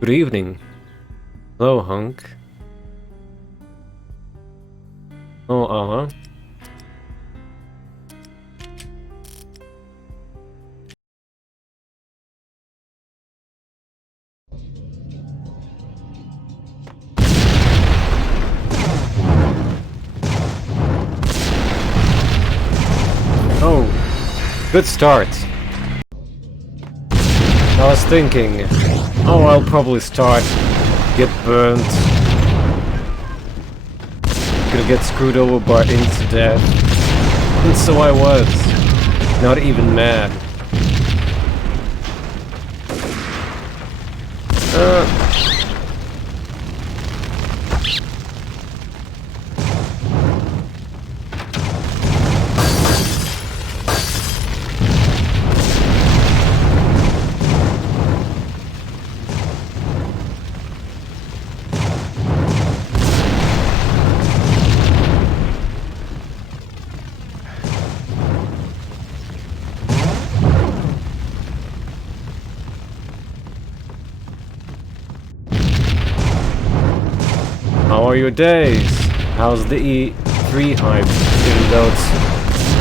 Good evening. Hello, hunk. Oh, Oh, good start. I was thinking, oh, I'll probably start, get burnt, gonna get screwed over by into death. And so I was, not even mad. How are your days? How's the E3 hype, even though it's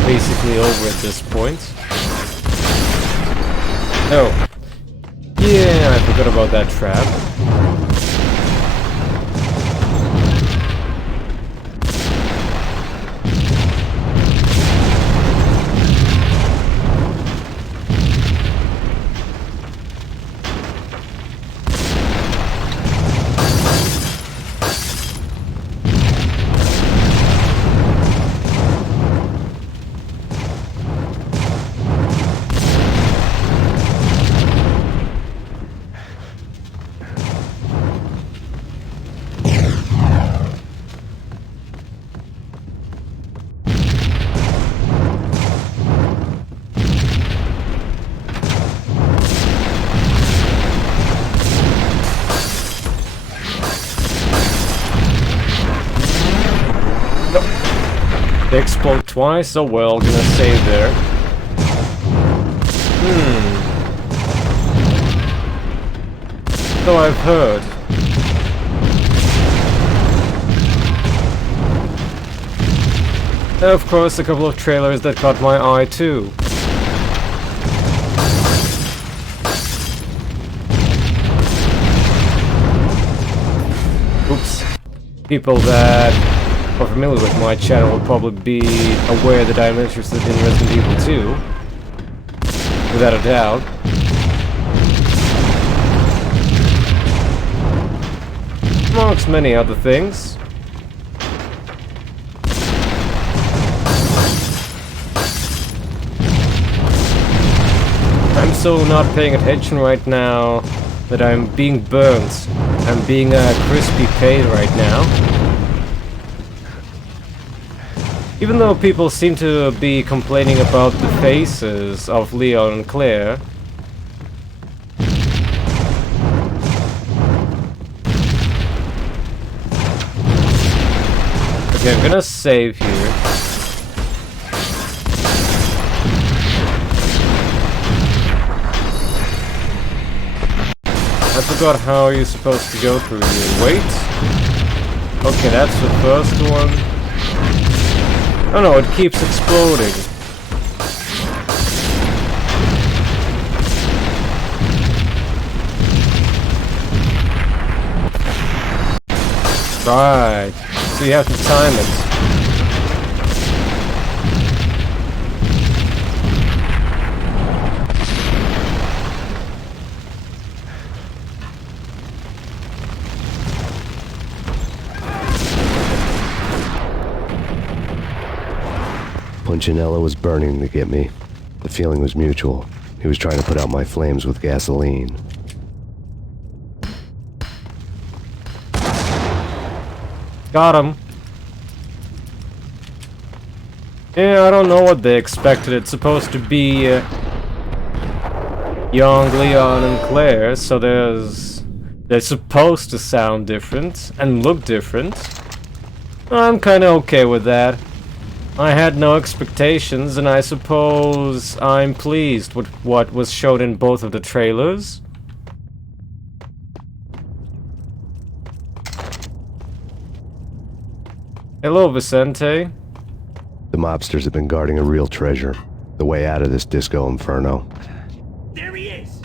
basically over at this point? Oh. Yeah, I forgot about that trap. They explode twice? Oh well, gonna save there. So I've heard. Of course, a couple of trailers that caught my eye too. Oops. People that are familiar with my channel will probably be aware that I'm interested in Resident Evil 2. Without a doubt. Amongst many other things. I'm so not paying attention right now that I'm being burnt. I'm being crispy paid right now. Even though people seem to be complaining about the faces of Leon and Claire. Okay, I'm gonna save here. I forgot how you're supposed to go through here. Wait. Okay, that's the first one. Oh no, it keeps exploding. Right. So you have to time it. Punchinello was burning to get me. The feeling was mutual. He was trying to put out my flames with gasoline. Got him. Yeah, I don't know what they expected. It's supposed to be young Leon and Claire, so they're supposed to sound different and look different. I'm kinda okay with that. I had no expectations, and I suppose I'm pleased with what was shown in both of the trailers. Hello, Vicente. The mobsters have been guarding a real treasure. The way out of this disco inferno. There he is!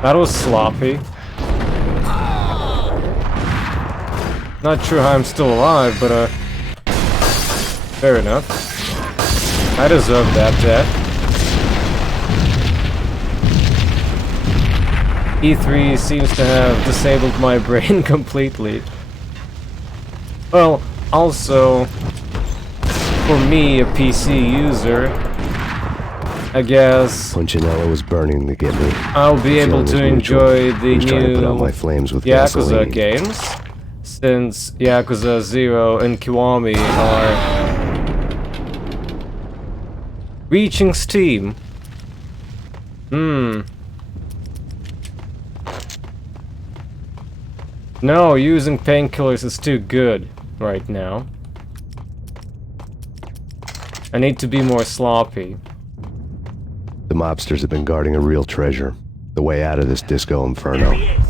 That was sloppy. Not sure how I'm still alive, but fair enough. I deserve that death. E3 seems to have disabled my brain completely. Well, also, for me, a PC user, I guess Punchinello was burning to get me. I'll be able to enjoy the trying to put out new my flames with Yakuza gasoline. games, since Yakuza 0 and Kiwami are reaching Steam. No, using painkillers is too good right now. I need to be more sloppy. The mobsters have been guarding a real treasure. The way out of this disco inferno. There he is!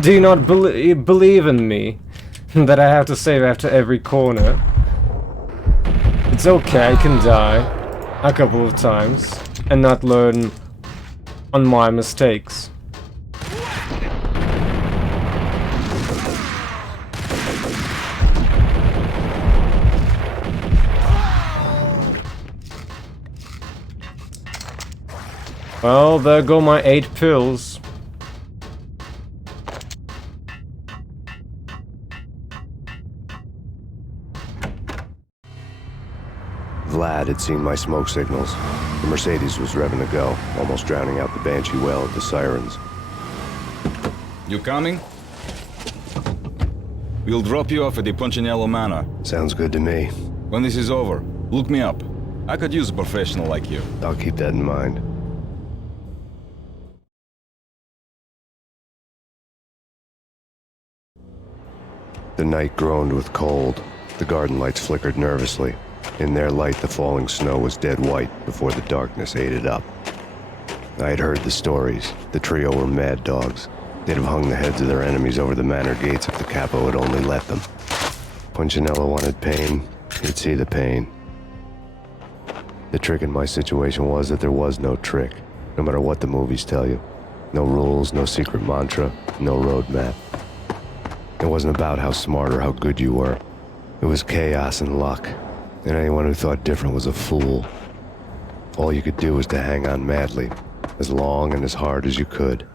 Do you not believe in me? That I have to save after every corner? It's okay, I can die a couple of times and not learn on my mistakes. Well, there go my 8 pills. Vlad had seen my smoke signals. The Mercedes was revving to go, almost drowning out the Banshee wail of the sirens. You coming? We'll drop you off at the Punchinello Manor. Sounds good to me. When this is over, look me up. I could use a professional like you. I'll keep that in mind. The night groaned with cold. The garden lights flickered nervously. In their light, the falling snow was dead white before the darkness ate it up. I had heard the stories. The trio were mad dogs. They'd have hung the heads of their enemies over the manor gates if the capo had only let them. Punchinello wanted Payne. He'd see the pain. The trick in my situation was that there was no trick, no matter what the movies tell you. No rules, no secret mantra, no roadmap. It wasn't about how smart or how good you were. It was chaos and luck, and anyone who thought different was a fool. All you could do was to hang on madly, as long and as hard as you could.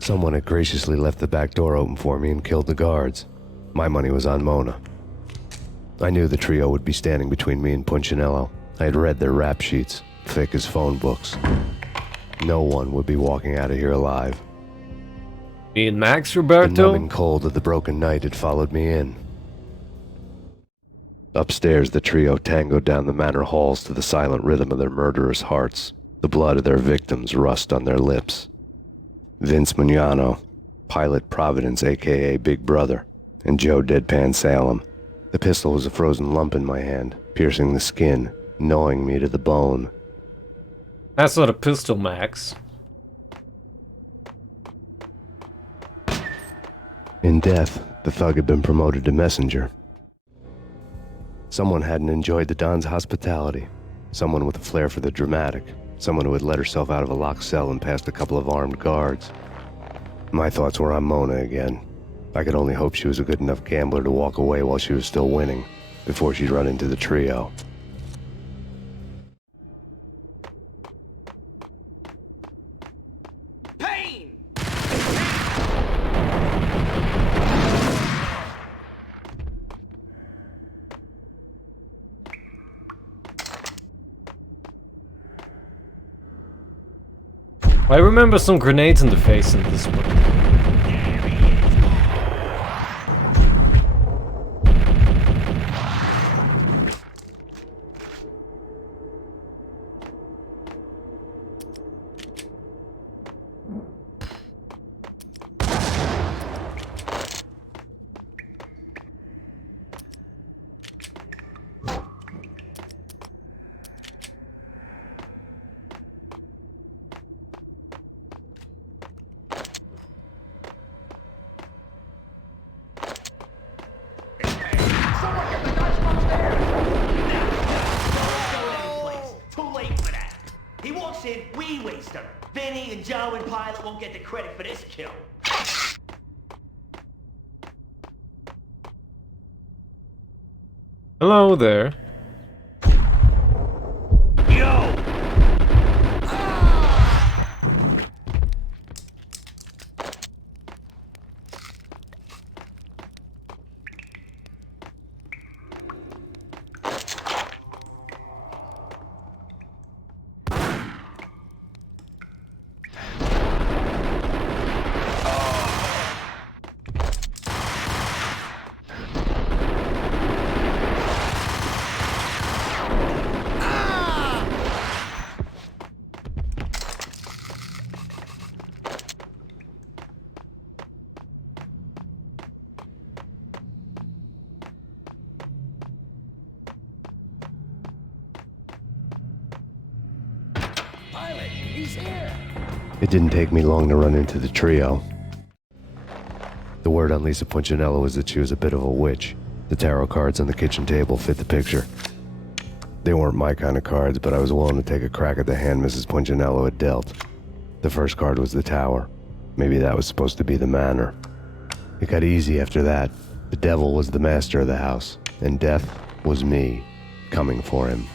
Someone had graciously left the back door open for me and killed the guards. My money was on Mona. I knew the trio would be standing between me and Punchinello. I had read their rap sheets, thick as phone books. No one would be walking out of here alive. Me and Max, The Roberto? numbing cold of the broken night had followed me in. Upstairs, the trio tangoed down the manor halls to the silent rhythm of their murderous hearts, the blood of their victims rust on their lips. Vince Mugnano, Pilot Providence aka Big Brother, and Joe Deadpan Salem. The pistol was a frozen lump in my hand, piercing the skin, gnawing me to the bone. That's not a pistol, Max. In death, the thug had been promoted to messenger. Someone hadn't enjoyed the Don's hospitality. Someone with a flair for the dramatic. Someone who had let herself out of a locked cell and past a couple of armed guards. My thoughts were on Mona again. I could only hope she was a good enough gambler to walk away while she was still winning, before she'd run into the trio. Payne! I remember some grenades in the face in this book. We waste him. Vinny and Joe and Pilot won't get the credit for this kill. Hello there. Yo! It didn't take me long to run into the trio. The word on Lisa Punchinello was that she was a bit of a witch. The tarot cards on the kitchen table fit the picture. They weren't my kind of cards, but I was willing to take a crack at the hand Mrs. Punchinello had dealt. The first card was the tower. Maybe that was supposed to be the manor. It got easy after that. The devil was the master of the house, and death was me, coming for him.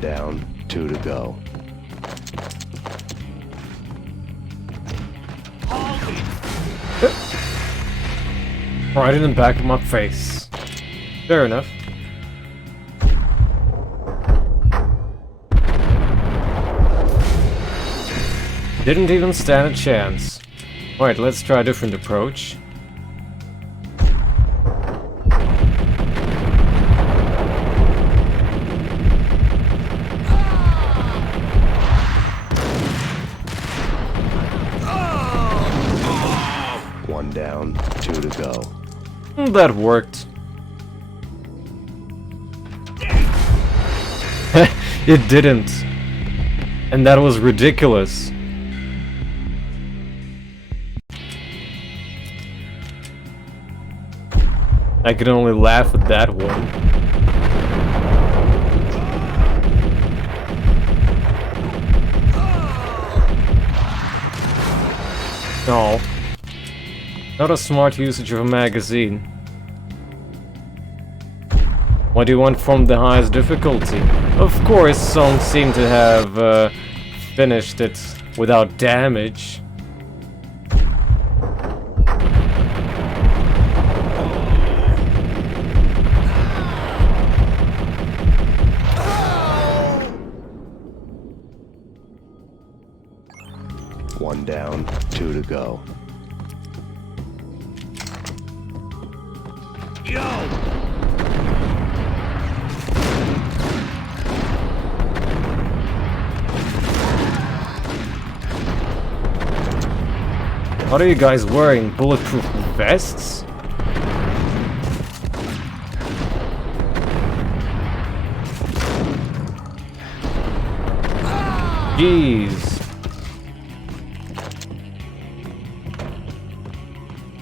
Down, 2 to go. Right in the back of my face. Fair enough. Didn't even stand a chance. Alright, let's try a different approach. Down, 2 to go. That worked. It didn't. And that was ridiculous. I can only laugh at that one. No. Not a smart usage of a magazine. What do you want from the highest difficulty? Of course, some seem to have finished it without damage. One down, 2 to go. Yo! What are you guys wearing? Bulletproof vests? Jeez.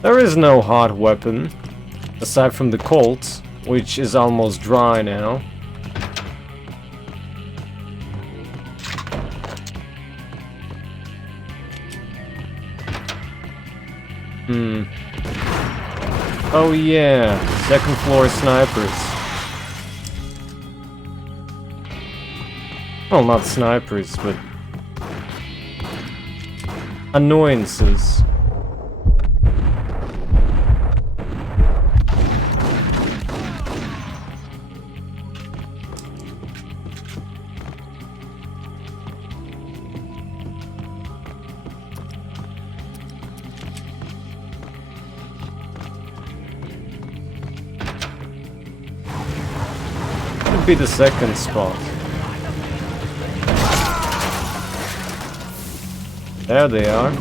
There is no hot weapon. Aside from the Colt, which is almost dry now. Oh yeah, second floor snipers. Well, not snipers, but annoyances. Could be the second spot. There they are.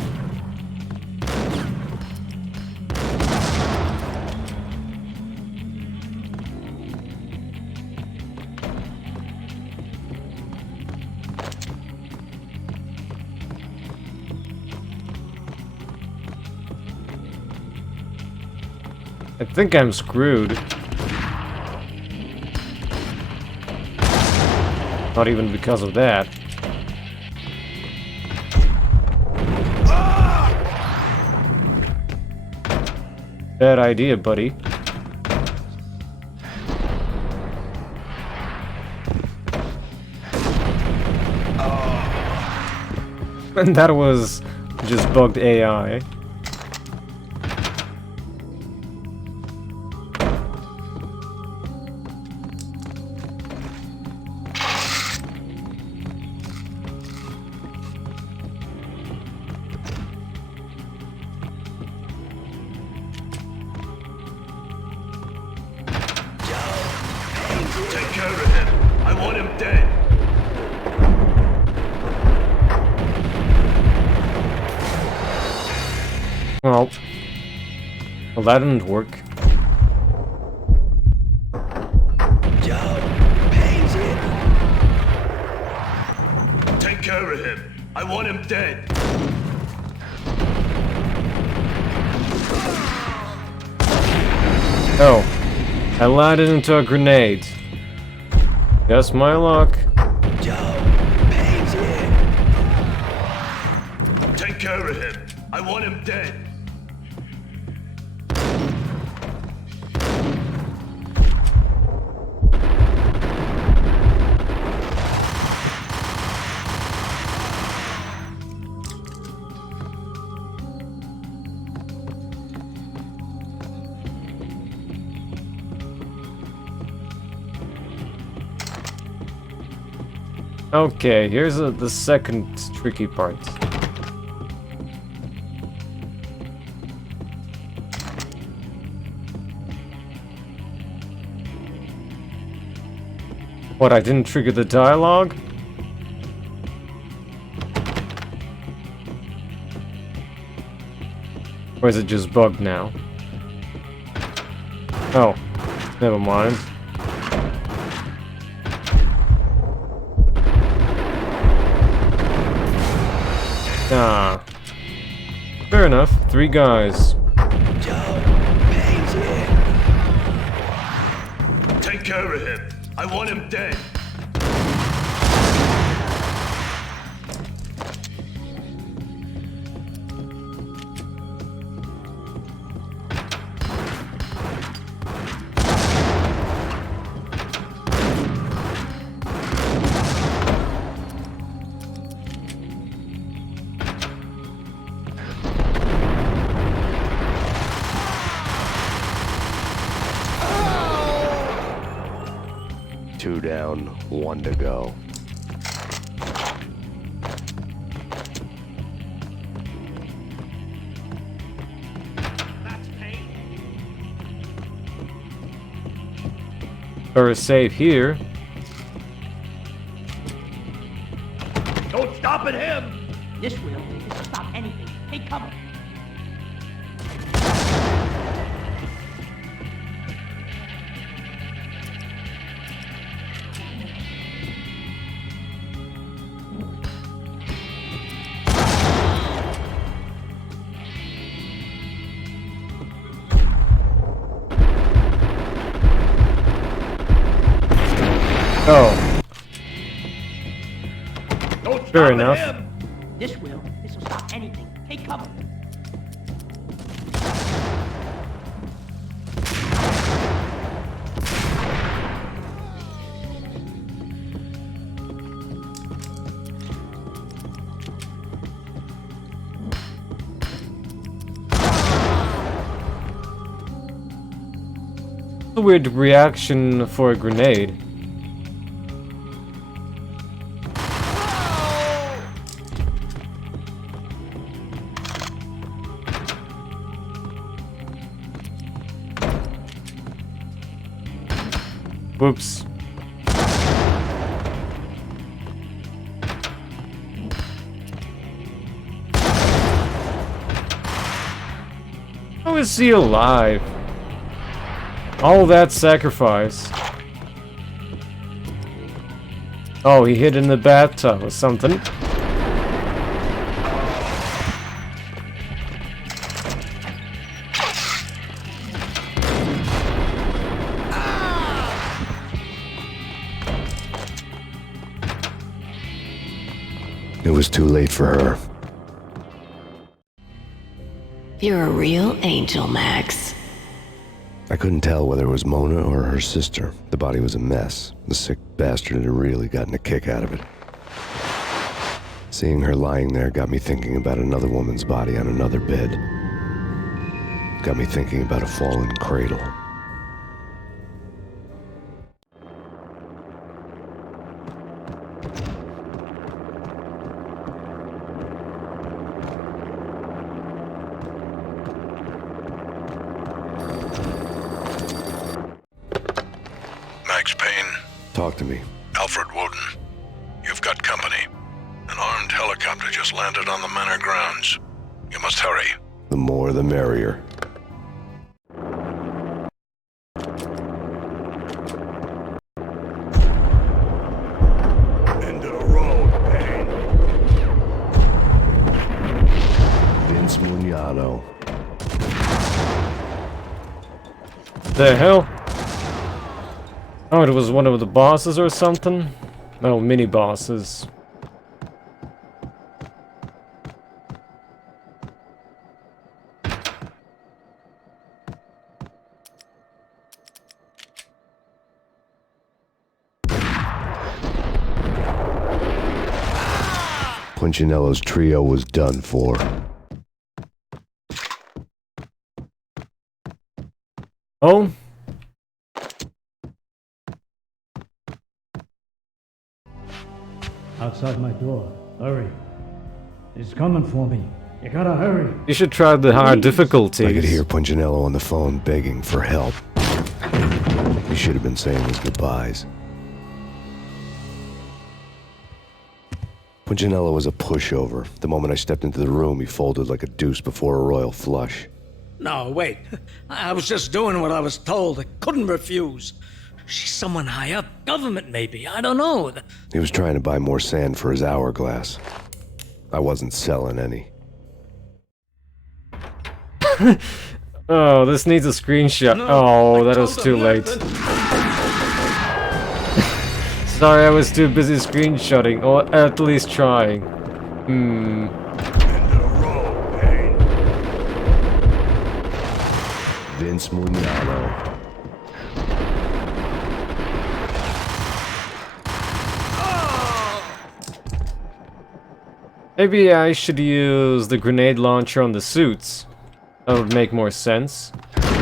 I think I'm screwed. Not even because of that. Bad idea, buddy. And that was just bugged AI. Take care of him. I want him dead. Well, that didn't work. Joe, Payne's here. Take care of him. I want him dead. Oh, I landed into a grenade. Just my luck. Joe, Payne's here. Take care of him. I want him dead. Okay, here's the second tricky part. What, I didn't trigger the dialogue? Or is it just bugged now? Oh, never mind. Ah. Fair enough, 3 guys. Joe, Payne's here. Take care of him. I want him dead. Two down, 1 to go. That's Payne. Better save here. Don't stop at him. This will stop anything. Take cover. Oh, Don't stop fair at enough. him. This will stop anything. Take cover. A weird reaction for a grenade. Whoops. How is he alive? All that sacrifice. Oh, he hid in the bathtub or something. It was too late for her. You're a real angel, Max. I couldn't tell whether it was Mona or her sister. The body was a mess. The sick bastard had really gotten a kick out of it. Seeing her lying there got me thinking about another woman's body on another bed. Got me thinking about a fallen cradle. Max Payne, Talk to me. Alfred Woden. You've got company. An armed helicopter just landed on the manor grounds. You must hurry. The more the merrier. End of the road, Payne. Vince Mugnano. The hell? Oh, it was one of the bosses or something? No, mini bosses. Punchinello's trio was done for. Oh? Outside my door. Hurry. He's coming for me. You gotta hurry. You should try the hard difficulties. I could hear Punchinello on the phone begging for help. He should have been saying his goodbyes. Punchinello was a pushover. The moment I stepped into the room, he folded like a deuce before a royal flush. No, wait. I was just doing what I was told. I couldn't refuse. She's someone high up. Government, maybe. I don't know. He was trying to buy more sand for his hourglass. I wasn't selling any. Oh, this needs a screenshot. Oh, that was too late. Sorry, I was too busy screenshotting, or at least trying. End of the road, Payne. Vince Mugnano. Maybe I should use the grenade launcher on the suits. That would make more sense. End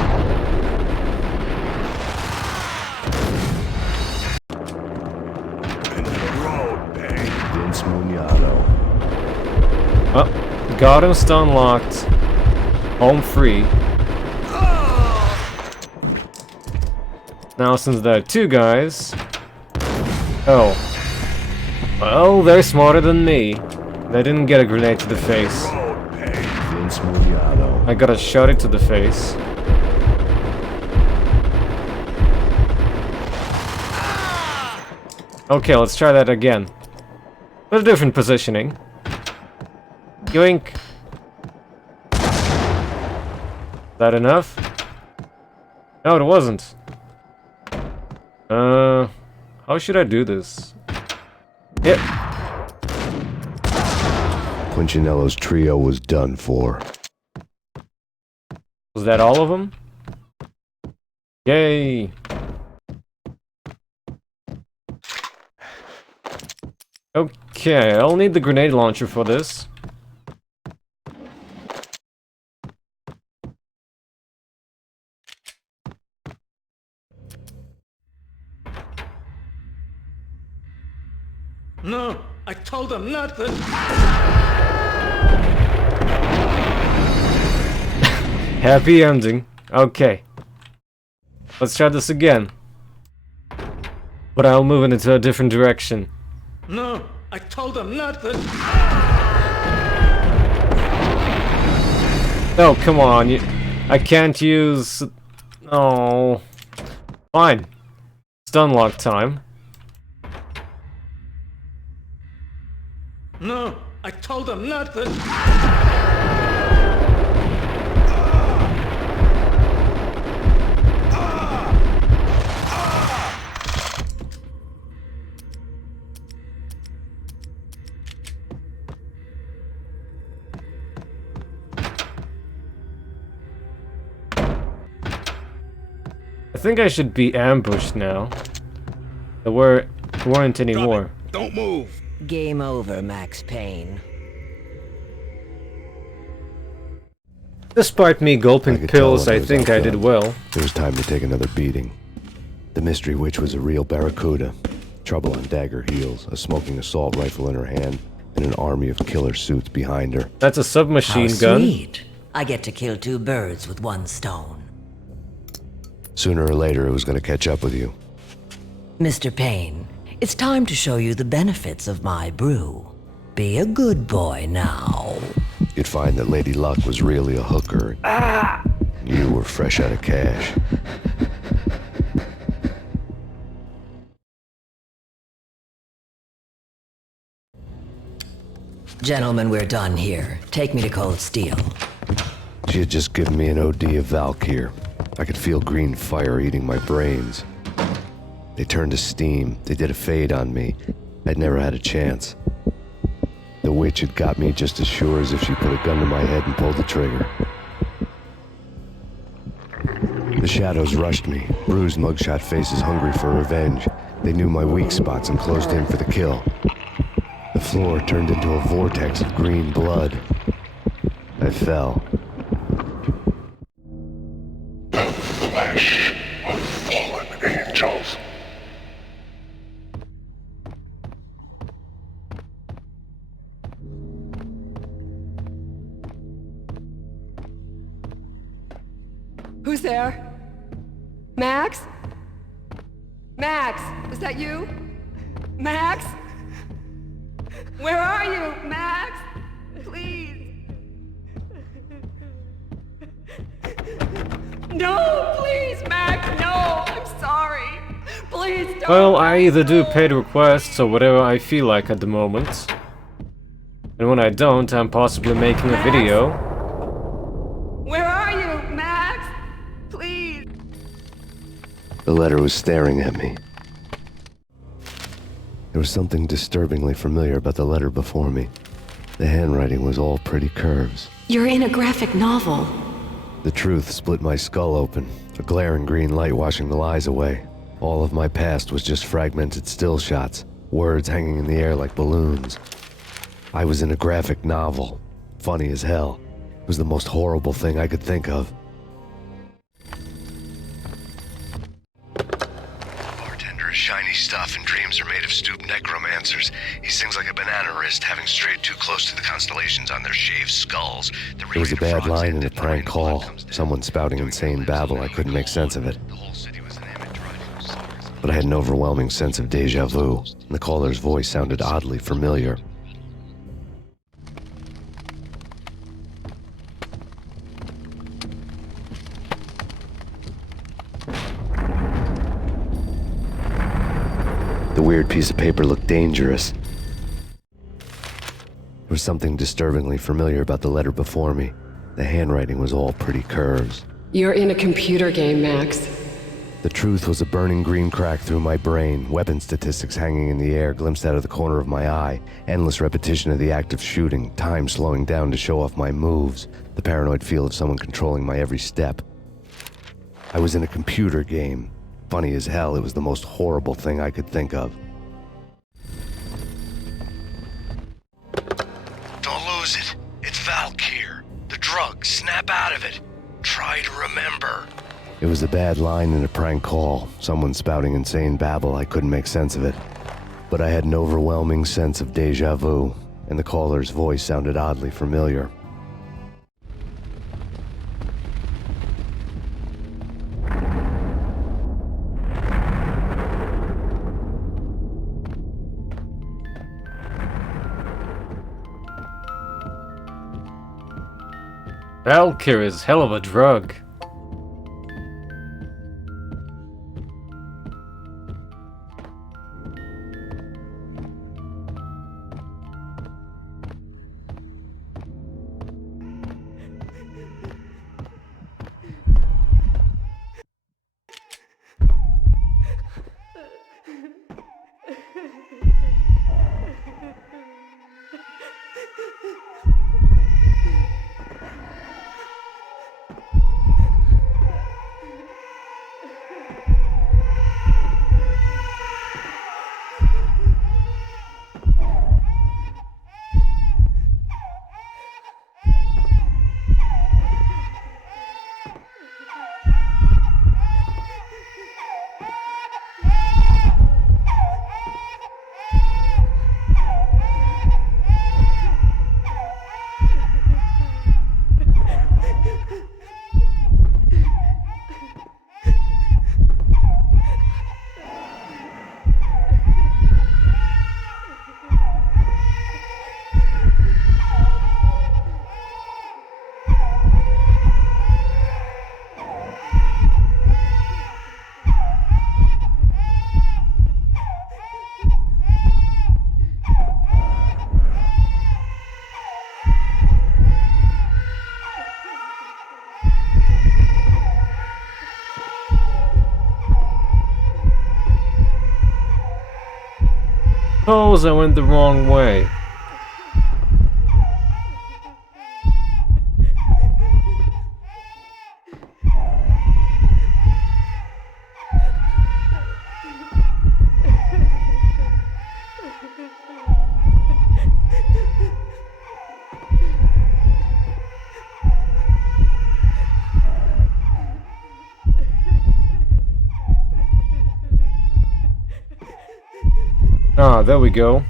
of the road, Payne. Vince Mugnano. Oh, Garden stun locked. Home free. Now since there are two guys... Oh. Well, they're smarter than me. They didn't get a grenade to the face. Road, Payne. Vince Mugnano. I gotta shot it to the face. Okay, let's try that again. With a different positioning. Yoink. That enough? No, it wasn't. How should I do this? Yep. Punchinello's trio was done for. Was that all of them? Yay! Okay, I'll need the grenade launcher for this. No, I told him not to. Happy ending. Okay. Let's try this again. But I'll move it into a different direction. No, I told him not to. No, come on. I can't use... Oh. Fine. It's unlock time. No, I told him not to. I think I should be ambushed now. There weren't any more. Don't move. Game over, Max Payne. Despite me I gulping could tell pills, if it I was think I did outdone. well. It was time to take another beating. The mystery witch was a real barracuda. Trouble on dagger heels, a smoking assault rifle in her hand, and an army of killer suits behind her. That's a submachine How gun. sweet. I get to kill two birds with one stone. Sooner or later, it was going to catch up with you. Mr. Payne, it's time to show you the benefits of my brew. Be a good boy now. You'd find that Lady Luck was really a hooker. You were fresh out of cash. Gentlemen, we're done here. Take me to Cold Steel. She had just given me an OD of Valkyr. I could feel green fire eating my brains. They turned to steam. They did a fade on me. I'd never had a chance. The witch had got me just as sure as if she put a gun to my head and pulled the trigger. The shadows rushed me, bruised mugshot faces hungry for revenge. They knew my weak spots and closed in for the kill. The floor turned into a vortex of green blood. I fell. Flesh of fallen angels. Who's there? Max? Max, is that you? Max? Where are you, Max? Please. No, please, Max, no, I'm sorry. Please don't. Well, I either do paid requests or whatever I feel like at the moment. And when I don't, I'm possibly making a video. Where are you, Max? Please. The letter was staring at me. There was something disturbingly familiar about the letter before me. The handwriting was all pretty curves. You're in a graphic novel. The truth split my skull open, a glaring green light washing the lies away. All of my past was just fragmented still shots, words hanging in the air like balloons. I was in a graphic novel. Funny as hell. It was the most horrible thing I could think of. Bartender is shiny stuff and dreams are made of stooped necromancers. He sings like a banana wrist, having strayed too close to the constellations on their shaved skulls. It was a bad line in a prank call. Someone spouting insane babble. I couldn't make sense of it. But I had an overwhelming sense of deja vu, and the caller's voice sounded oddly familiar. The weird piece of paper looked dangerous. There was something disturbingly familiar about the letter before me. The handwriting was all pretty curves. You're in a computer game, Max. The truth was a burning green crack through my brain, weapon statistics hanging in the air glimpsed out of the corner of my eye, endless repetition of the act of shooting, time slowing down to show off my moves, the paranoid feel of someone controlling my every step. I was in a computer game. Funny as hell, it was the most horrible thing I could think of. Don't lose it. It's Valkyr. The drug. Snap out of it. Try to remember. It was a bad line in a prank call. Someone spouting insane babble. I couldn't make sense of it. but I had an overwhelming sense of deja vu, and the caller's voice sounded oddly familiar. Valkyrie is hell of a drug. Suppose I went the wrong way. Ah, there we go.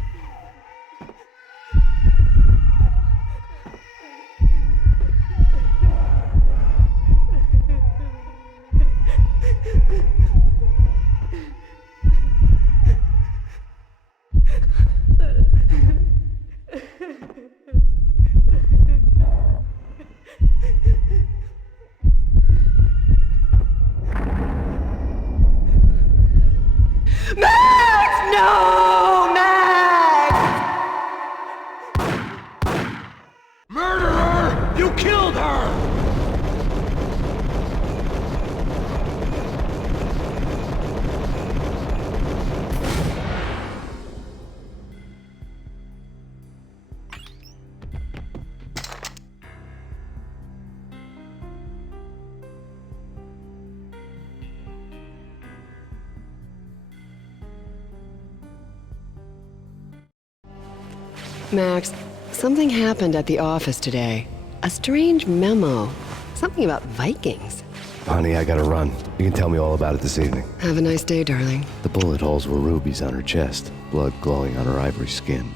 Max, something happened at the office today. A strange memo. Something about Vikings. Honey, I gotta run. You can tell me all about it this evening. Have a nice day, darling. The bullet holes were rubies on her chest, blood glowing on her ivory skin.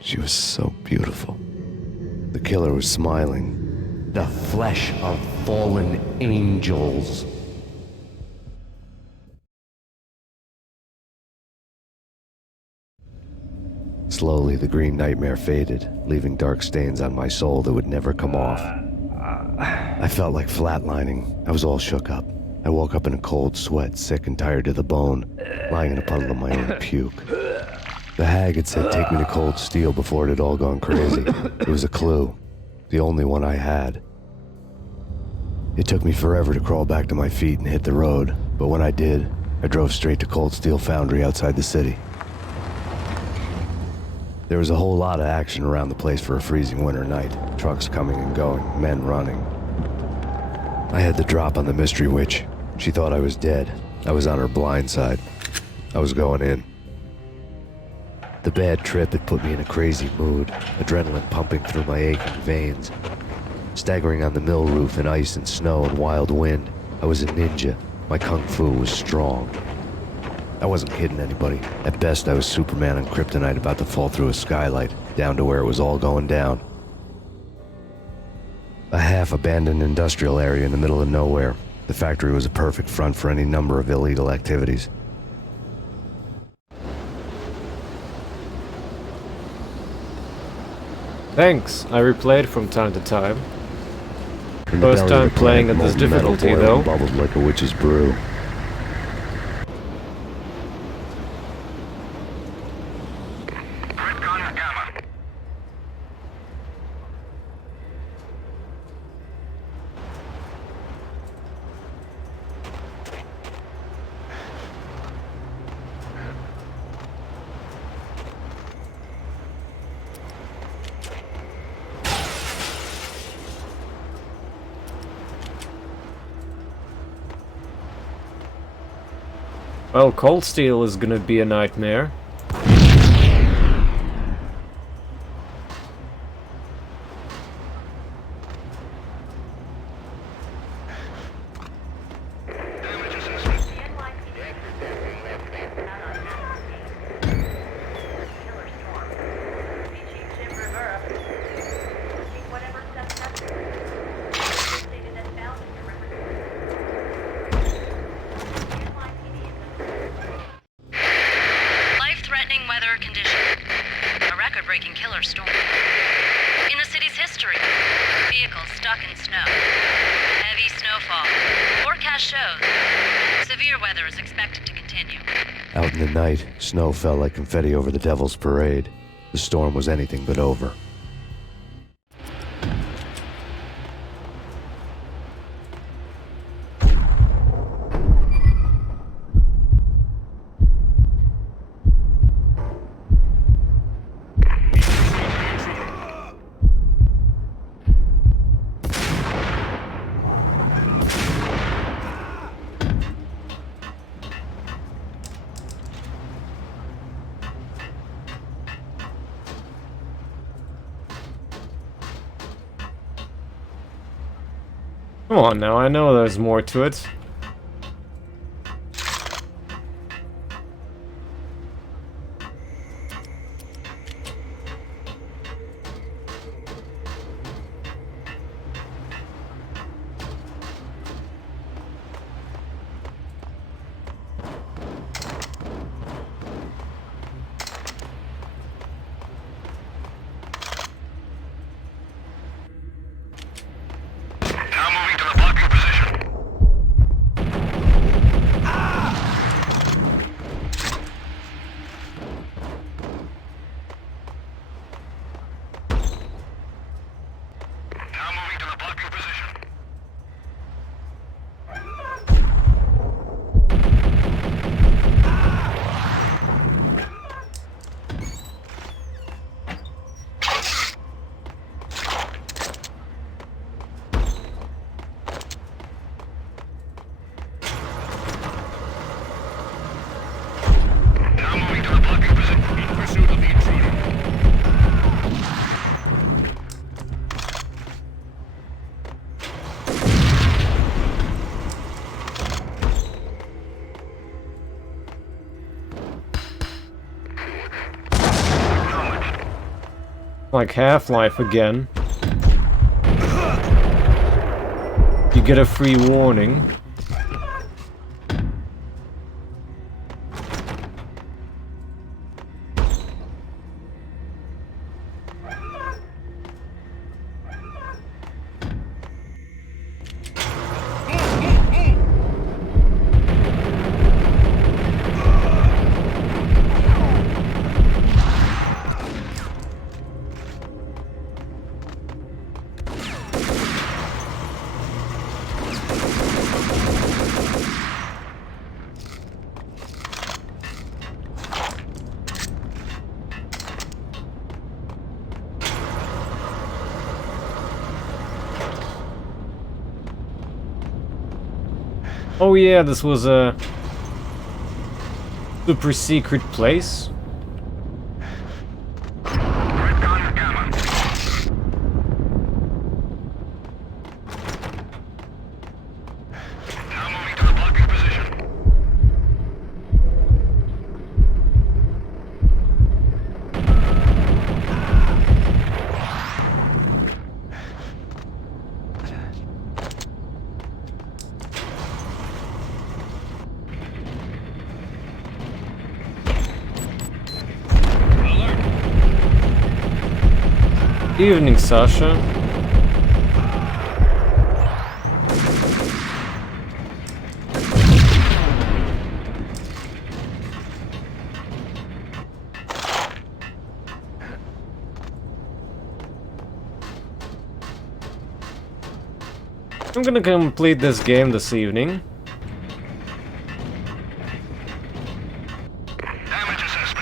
She was so beautiful. The killer was smiling. The flesh of fallen angels. Slowly, the green nightmare faded, leaving dark stains on my soul that would never come off. I felt like flatlining. I was all shook up. I woke up in a cold sweat, sick and tired to the bone, lying in a puddle of my own puke. The hag had said take me to Cold Steel before it had all gone crazy. It was a clue. The only one I had. It took me forever to crawl back to my feet and hit the road, but when I did, I drove straight to Cold Steel Foundry outside the city. There was a whole lot of action around the place for a freezing winter night. Trucks coming and going, men running. I had the drop on the mystery witch. She thought I was dead. I was on her blind side. I was going in. The bad trip had put me in a crazy mood, adrenaline pumping through my aching veins. Staggering on the mill roof in ice and snow and wild wind, I was a ninja. My kung fu was strong. I wasn't kidding anybody. At best, I was Superman on Kryptonite about to fall through a skylight, down to where it was all going down. A half-abandoned industrial area in the middle of nowhere. The factory was a perfect front for any number of illegal activities. Thanks, I replayed from time to time. In the First belly of time the playing plant, at this molten metal difficulty, boiled though. and bubbled like a witch's brew. Well, cold steel is gonna be a nightmare. Weather condition. A record-breaking killer storm. In the city's history, vehicles stuck in snow. Heavy snowfall. Forecast shows severe weather is expected to continue. Out in the night, snow fell like confetti over the Devil's Parade. The storm was anything but over. Come on now, I know there's more to it. Like Half-Life again. You get a free warning. Oh yeah, this was a super secret place. Evening, Sasha. I'm gonna complete this game this evening. Damage assessment.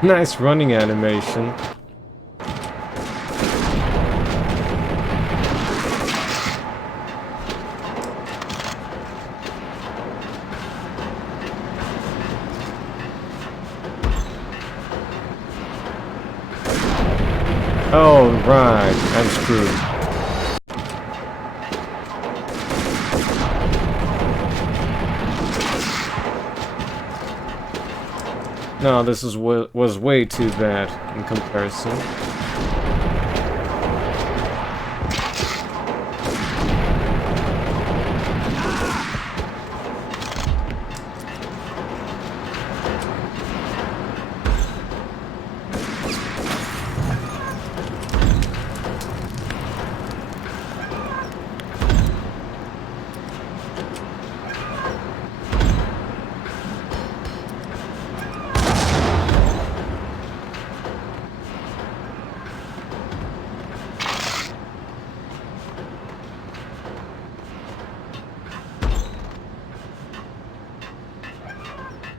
Nice running animation. Oh, right. I'm screwed. No, this was way too bad in comparison.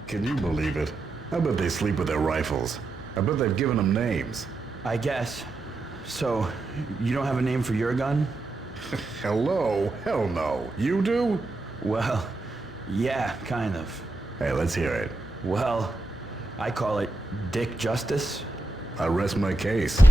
Can you believe it? I bet they sleep with their rifles. I bet they've given them names. I guess. So, you don't have a name for your gun? Hello? Hell no. You do? Well, yeah, kind of. Hey, let's hear it. Well, I call it Dick Justice. I rest my case.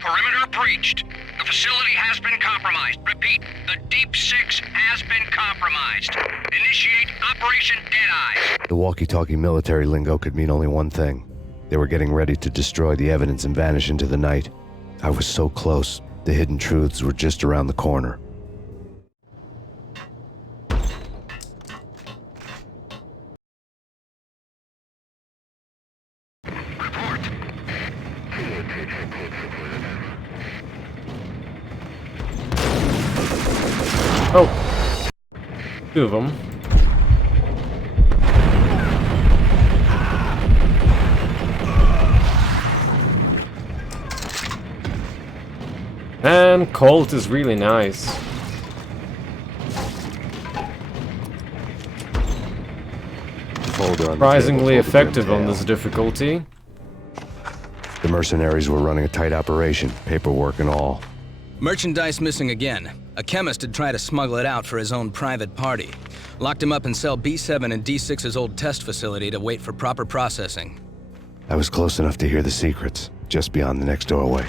Perimeter breached. The facility has been compromised. Repeat, The Deep Six has been compromised. Initiate Operation Deadeye. The walkie-talkie military lingo could mean only one thing. They were getting ready to destroy the evidence and vanish into the night. I was so close. The hidden truths were just around the corner. Oh, two of them. And Colt is really nice. Surprisingly effective on this difficulty. The mercenaries were running a tight operation, paperwork and all. Merchandise missing again. A chemist had tried to smuggle it out for his own private party. Locked him up in cell B7 in D6's old test facility to wait for proper processing. I was close enough to hear the secrets, just beyond the next doorway.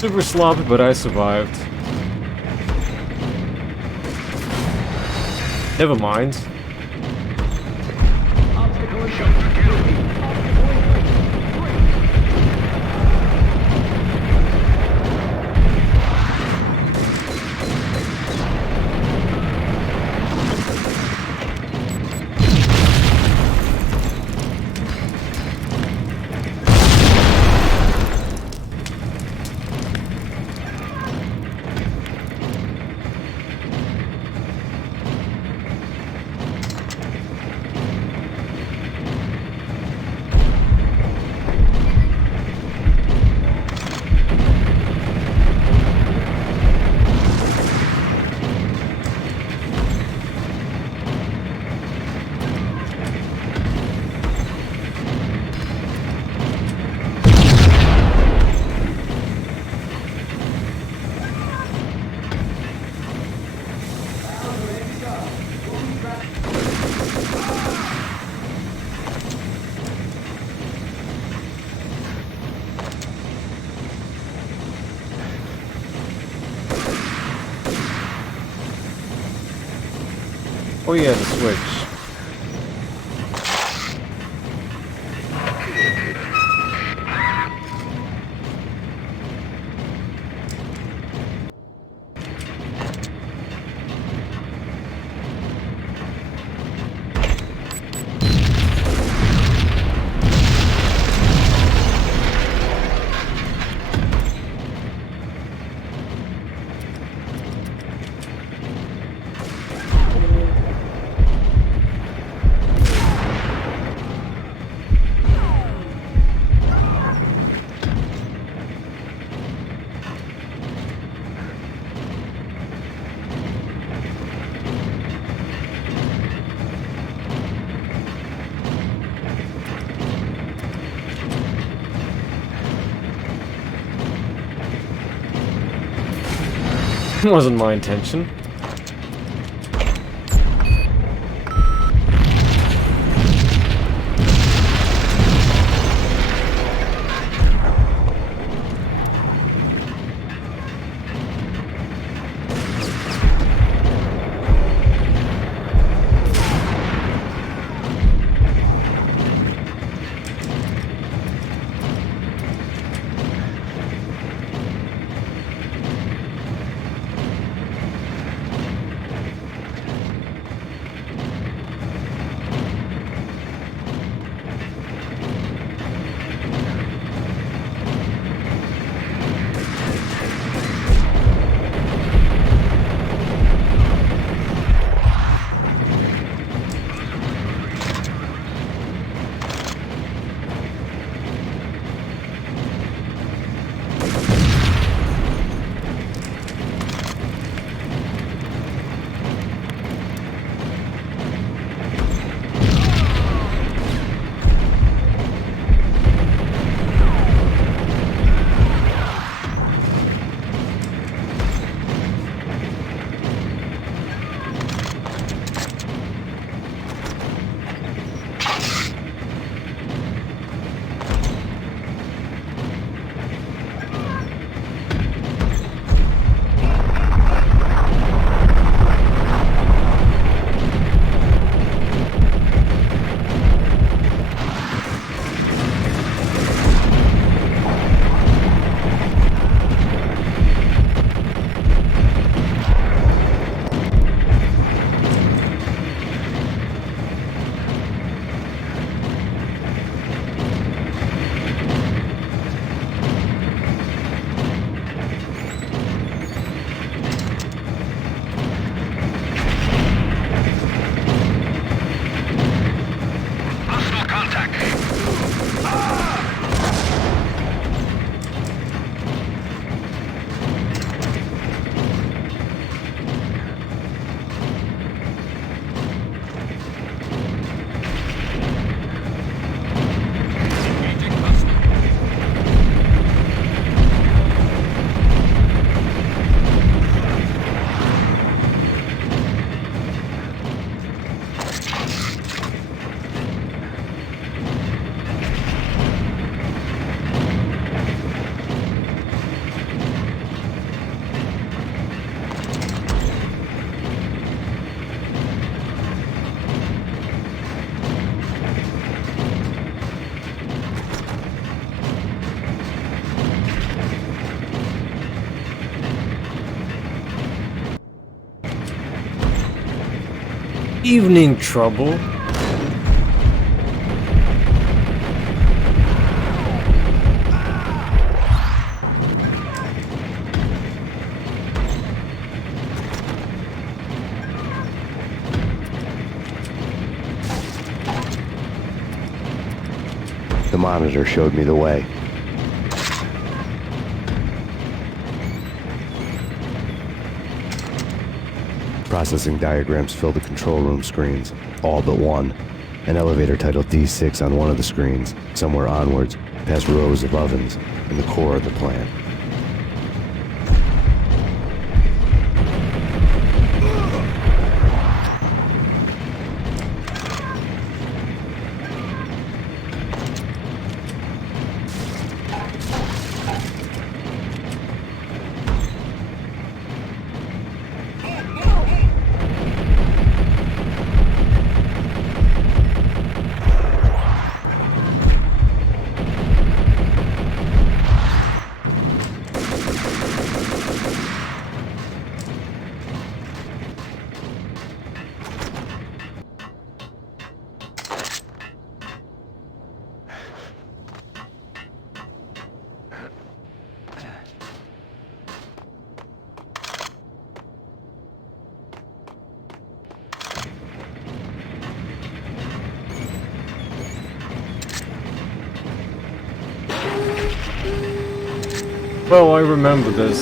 Super sloppy, but I survived. Never mind. Oh yeah, the switch. Wasn't my intention. Evening trouble. The monitor showed me the way. Processing diagrams fill the control room screens, all but one. An elevator titled D6 on one of the screens, somewhere onwards, past rows of ovens, in the core of the plant. Well, I remember this.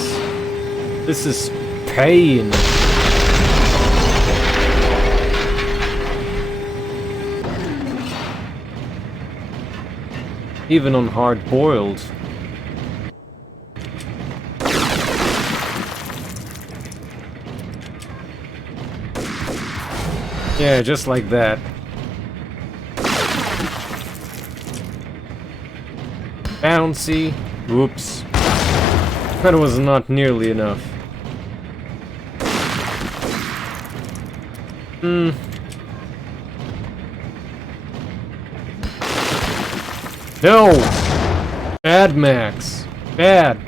This is Payne. Even on hard-boiled. Yeah, just like that. Bouncy. Whoops. That was not nearly enough. No! Bad, Max. Bad.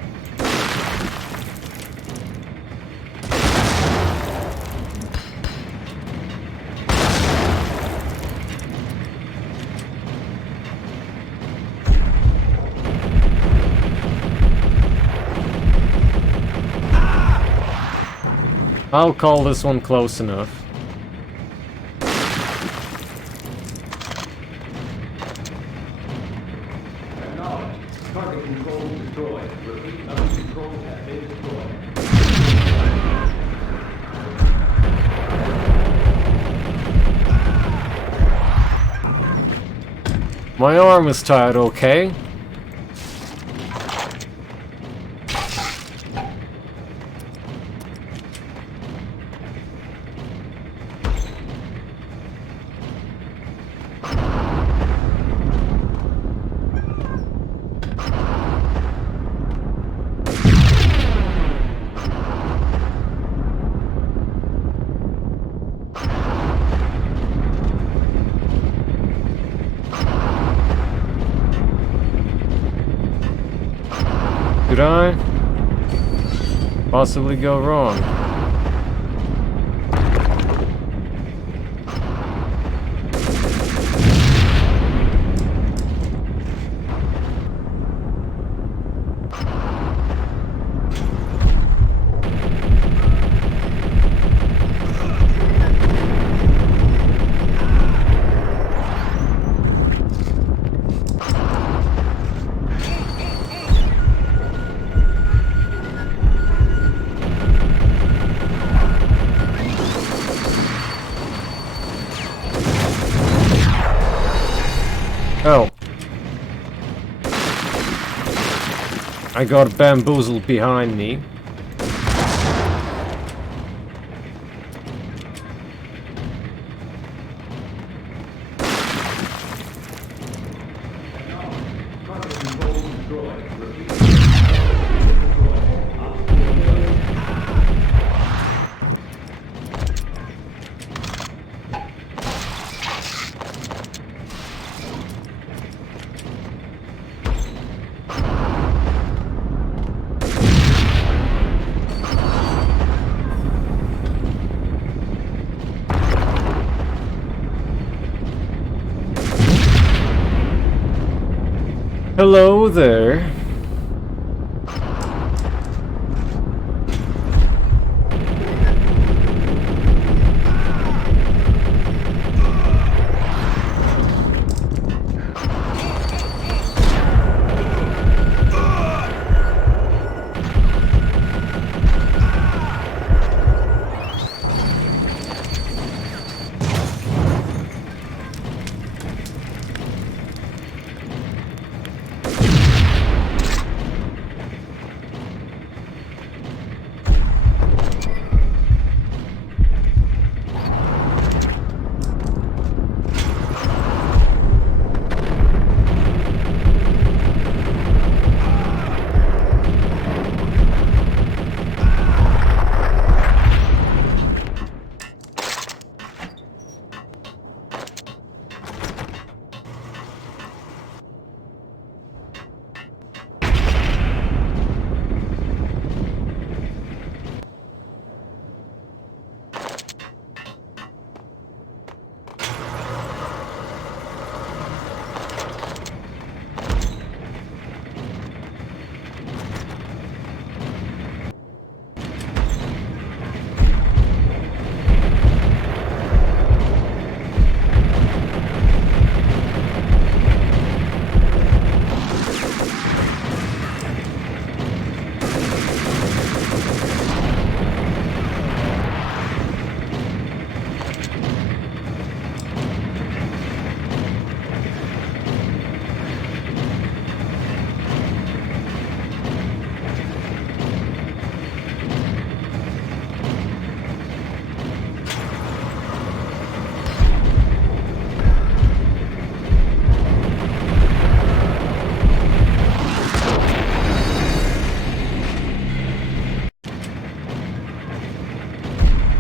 I'll call this one close enough. Target control destroyed. Repeat, other controls have been destroyed. My arm is tired, okay? Could I possibly go wrong? Oh. I got bamboozled behind me. Hello there.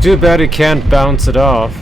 Too bad you can't bounce it off.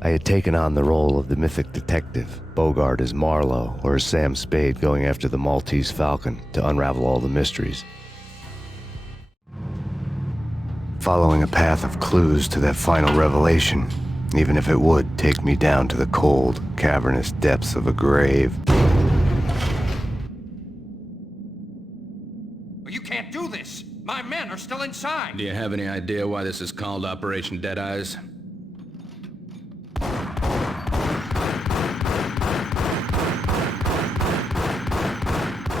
I had taken on the role of the mythic detective, Bogart as Marlowe or as Sam Spade going after the Maltese Falcon to unravel all the mysteries. Following a path of clues to that final revelation, even if it would take me down to the cold, cavernous depths of a grave. You can't do this! My men are still inside! Do you have any idea why this is called Operation Deadeyes?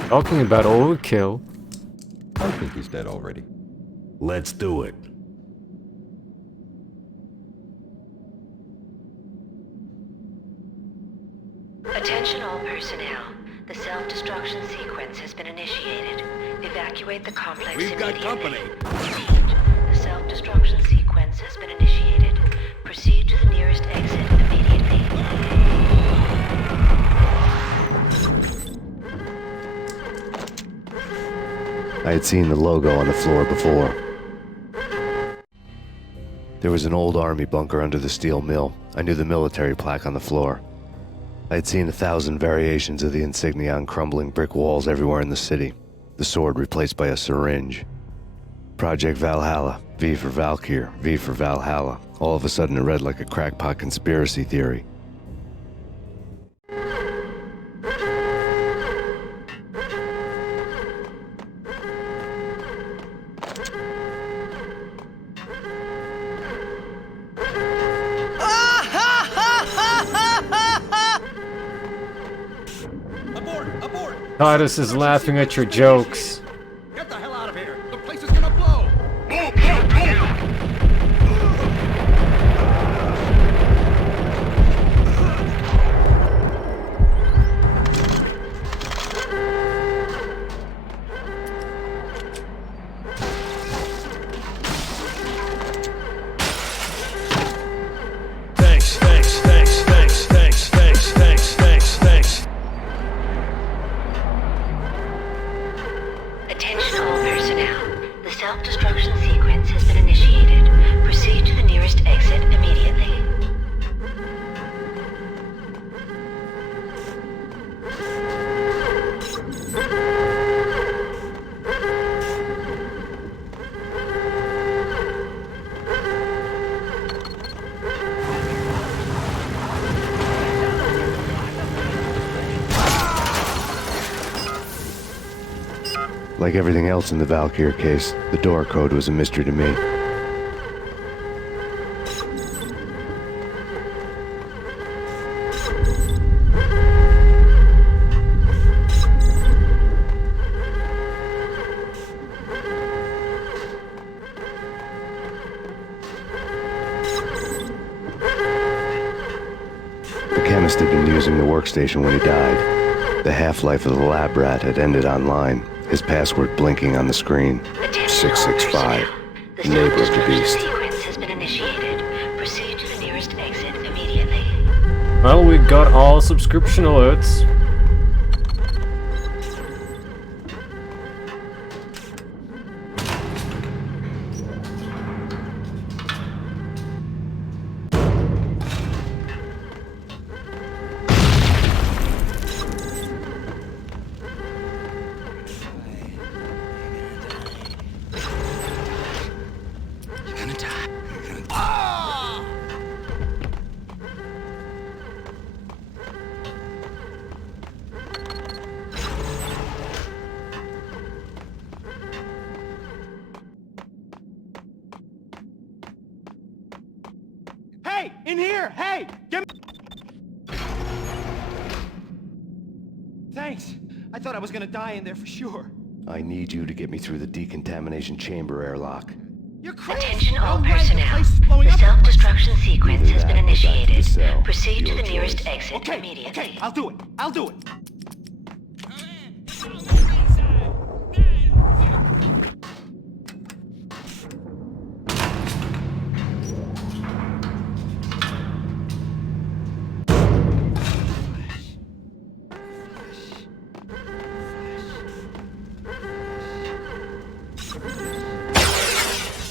Talking about overkill. I think he's dead already. Let's do it. Attention all personnel. The self-destruction sequence has been initiated. Evacuate the complex We've got immediately. company. The self-destruction sequence has been initiated. Proceed to the nearest exit immediately. I had seen the logo on the floor before. There was an old army bunker under the steel mill. I knew the military plaque on the floor. I had seen 1,000 variations of the insignia on crumbling brick walls everywhere in the city. The sword replaced by a syringe. Project Valhalla, V for Valkyr, V for Valhalla. All of a sudden it read like a crackpot conspiracy theory. Titus is laughing at your jokes. Get the hell out of here! The place is gonna blow! Move, move, move! Attention all personnel. The self-destruction sequence has been initiated. Proceed to the nearest exit immediately. Like everything else in the Valkyr case, the door code was a mystery to me. The chemist had been using the workstation when he died. The half-life of the lab rat had ended online. His password blinking on the screen. 665. Neighbor of the beast. Sequence has been initiated. Proceed to the nearest exit immediately. Well, we got all subscription alerts. Hey! In here! Hey! Get me... Thanks. I thought I was gonna die in there for sure. I need you to get me through the decontamination chamber airlock. You're crazy! Attention all No way, the personnel. place is blowing The up. self-destruction sequence has been Either that or back to the initiated. cell. Proceed to Your the nearest choice. exit immediately. Okay, I'll do it. I'll do it.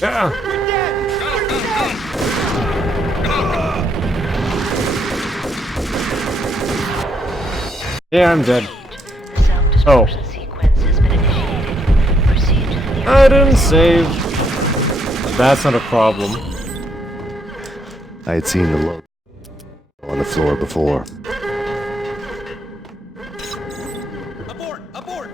Yeah. We're dead! We're dead! Yeah, I'm dead. The self-destruction Oh. sequence has been initiated. Proceed to the nearest I didn't save. That's not a problem. I had seen the logo on the floor before. Abort! Abort!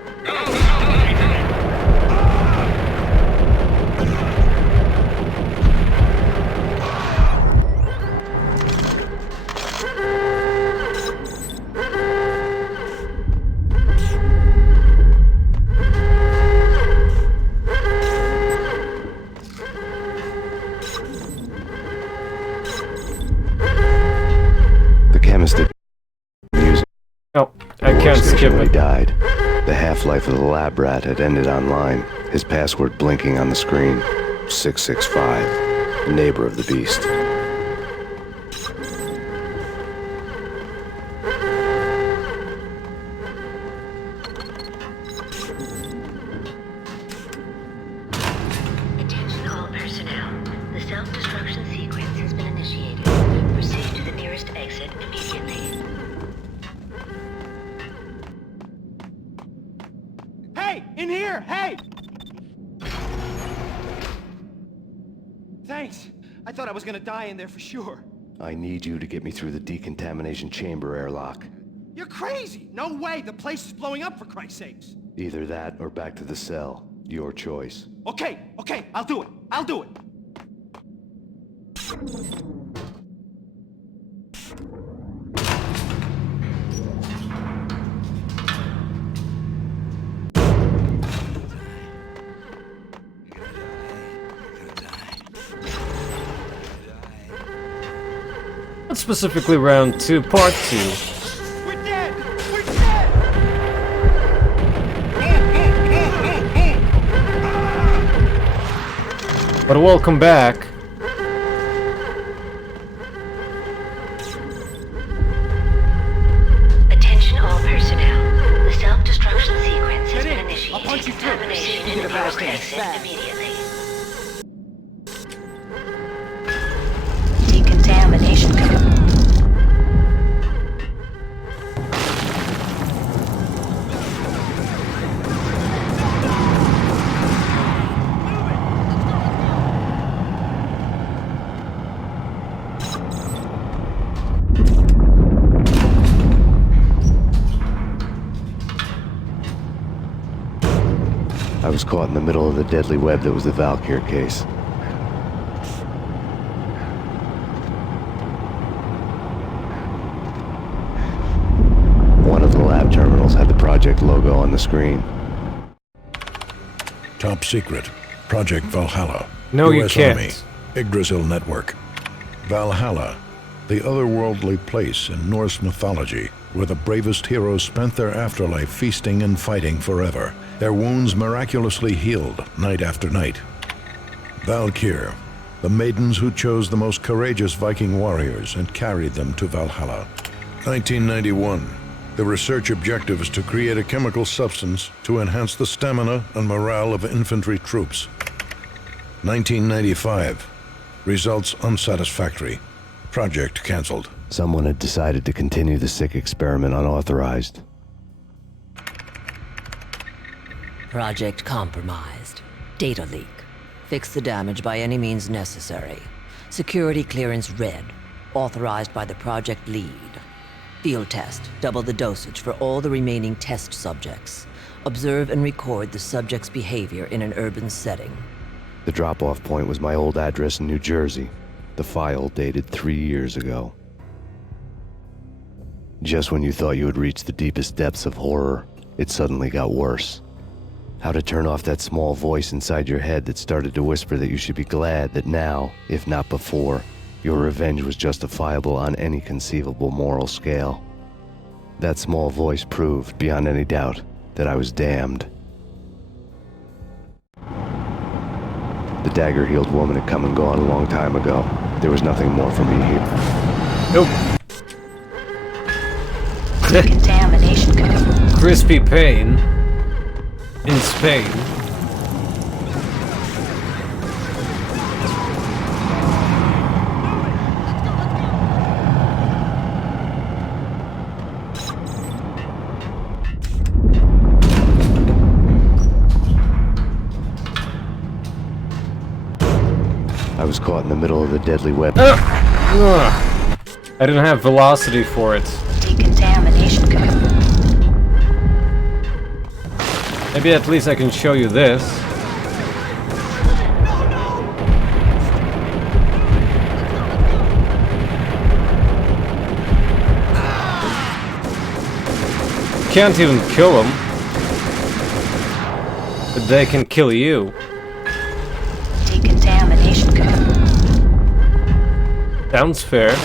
The chemist had been using Oh, I can't workstation skip when he it. died. The half-life of the lab rat had ended online. His password blinking on the screen. 665. Neighbor of the beast. Attention all personnel. The self-destruction sequence has been initiated. Proceed to the nearest exit immediately. Hey! In here! Hey! Thanks. I thought I was gonna die in there for sure. I need you to get me through the decontamination chamber airlock. You're crazy! No way! The place is blowing up, for Christ's sakes! Either that or back to the cell. Your choice. Okay, I'll do it. I'll do it. Not specifically round 2, part 2. We're dead! We're dead! But welcome back. Attention all personnel. The self-destruction sequence has been initiated. I'll punch you through. Contamination in the power exit immediately. Decontamination code. I was caught in the middle of the deadly web that was the Valkyr case. One of the lab terminals had the project logo on the screen. Top secret. Project Valhalla. No, you US can't. Army. Yggdrasil Network. Valhalla, the otherworldly place in Norse mythology where the bravest heroes spent their afterlife feasting and fighting forever, their wounds miraculously healed night after night. Valkyr, the maidens who chose the most courageous Viking warriors and carried them to Valhalla. 1991. The research objective is to create a chemical substance to enhance the stamina and morale of infantry troops. 1995. Results unsatisfactory. Project cancelled. Someone had decided to continue the sick experiment unauthorized. Project compromised. Data leak. Fix the damage by any means necessary. Security clearance red. Authorized by the project lead. Field test. Double the dosage for all the remaining test subjects. Observe and record the subject's behavior in an urban setting. The drop-off point was my old address in New Jersey. The file dated 3 years ago. Just when you thought you had reached the deepest depths of horror, it suddenly got worse. How to turn off that small voice inside your head that started to whisper that you should be glad that now, if not before, your revenge was justifiable on any conceivable moral scale. That small voice proved, beyond any doubt, that I was damned. The dagger-heeled woman had come and gone a long time ago. There was nothing more for me here. Nope. Contamination code. Crispy Payne in Spain. I was caught in the middle of the deadly web. I didn't have velocity for it. Decontamination code. Maybe at least I can show you this. Can't even kill them, but they can kill you. Decontamination code. Sounds fair.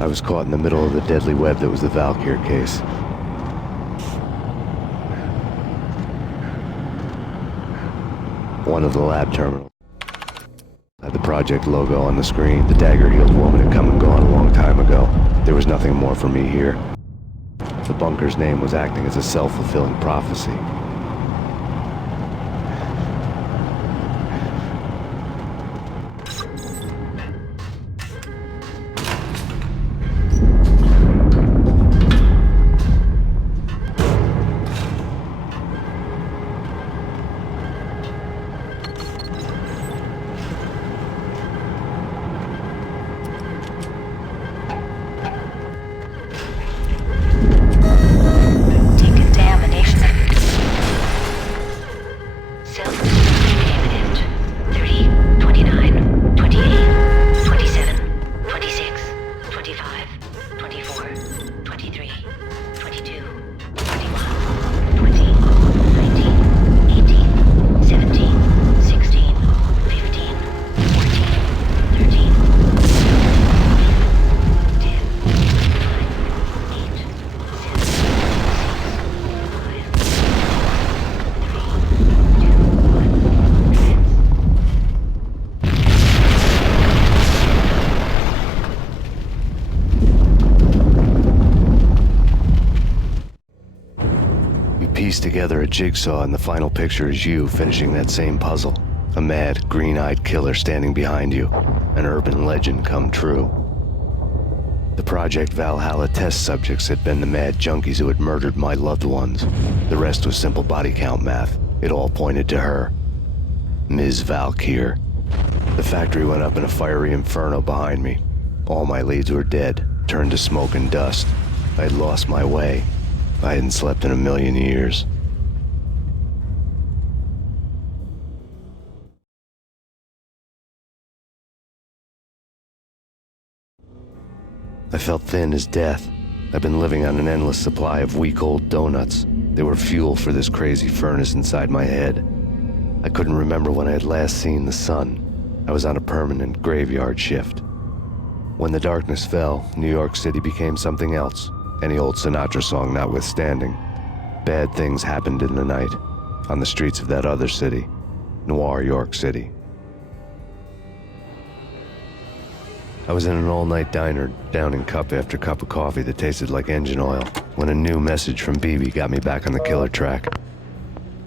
I was caught in the middle of the deadly web that was the Valkyr case. One of the lab terminals had the project logo on the screen. The dagger-heeled woman had come and gone a long time ago. There was nothing more for me here. The bunker's name was acting as a self-fulfilling prophecy. piece together a jigsaw, and the final picture is you finishing that same puzzle. A mad, green-eyed killer standing behind you. An urban legend come true. The Project Valhalla test subjects had been the mad junkies who had murdered my loved ones. The rest was simple body count math. It all pointed to her. Ms. Valkyr. The factory went up in a fiery inferno behind me. All my leads were dead, turned to smoke and dust. I had lost my way. I hadn't slept in a million years. I felt thin as death. I've been living on an endless supply of week-old donuts. They were fuel for this crazy furnace inside my head. I couldn't remember when I had last seen the sun. I was on a permanent graveyard shift. When the darkness fell, New York City became something else, any old Sinatra song notwithstanding. Bad things happened in the night, on the streets of that other city, Noir York City. I was in an all-night diner, downing cup after cup of coffee that tasted like engine oil, when a new message from BB got me back on the killer track.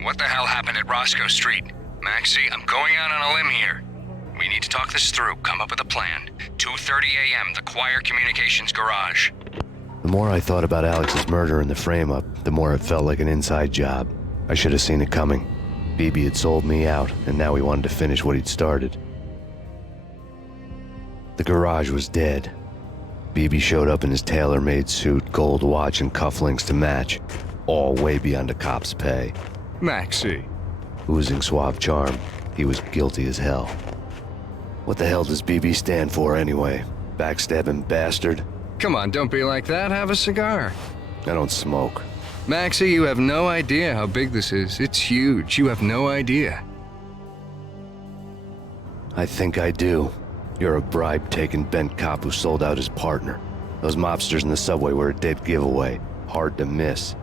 What the hell happened at Roscoe Street? Maxie, I'm going out on a limb here. We need to talk this through, come up with a plan. 2:30 a.m., the Choir Communications Garage. The more I thought about Alex's murder and the frame-up, the more it felt like an inside job. I should have seen it coming. BB had sold me out, and now he wanted to finish what he'd started. The garage was dead. BB showed up in his tailor-made suit, gold watch, and cufflinks to match, all way beyond a cop's pay. Maxie. Oozing suave charm, he was guilty as hell. What the hell does BB stand for anyway? Backstabbing bastard? Come on, don't be like that. Have a cigar. I don't smoke. Maxie, you have no idea how big this is. It's huge. You have no idea. I think I do. You're a bribe-taking bent cop who sold out his partner. Those mobsters in the subway were a dead giveaway. Hard to miss.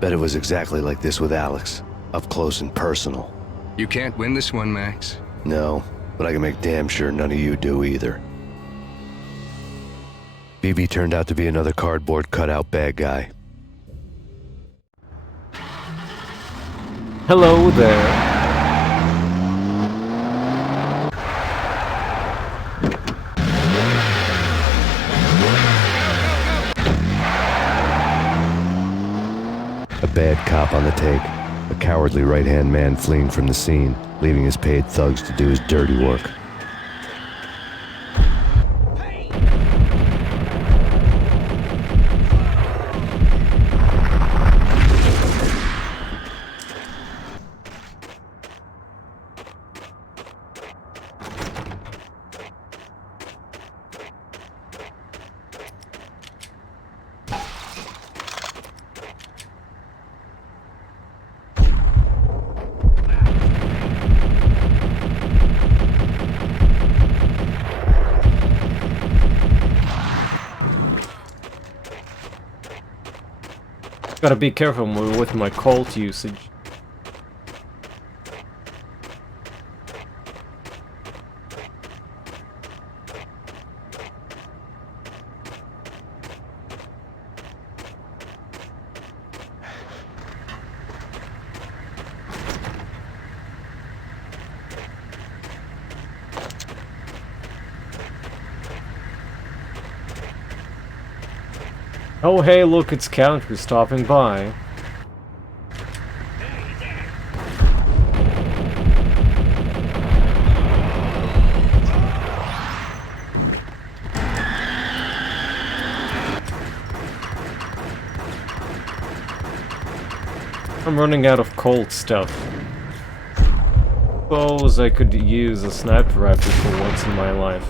Bet it was exactly like this with Alex. Up close and personal. You can't win this one, Max. No, but I can make damn sure none of you do either. BB turned out to be another cardboard cutout bad guy. Hello there. A bad cop on the take. A cowardly right-hand man fleeing from the scene, leaving his paid thugs to do his dirty work. Gotta be careful with my Colt usage. Oh hey, look, it's Country stopping by. I'm running out of Colt stuff. Suppose I could use a sniper rifle for once in my life.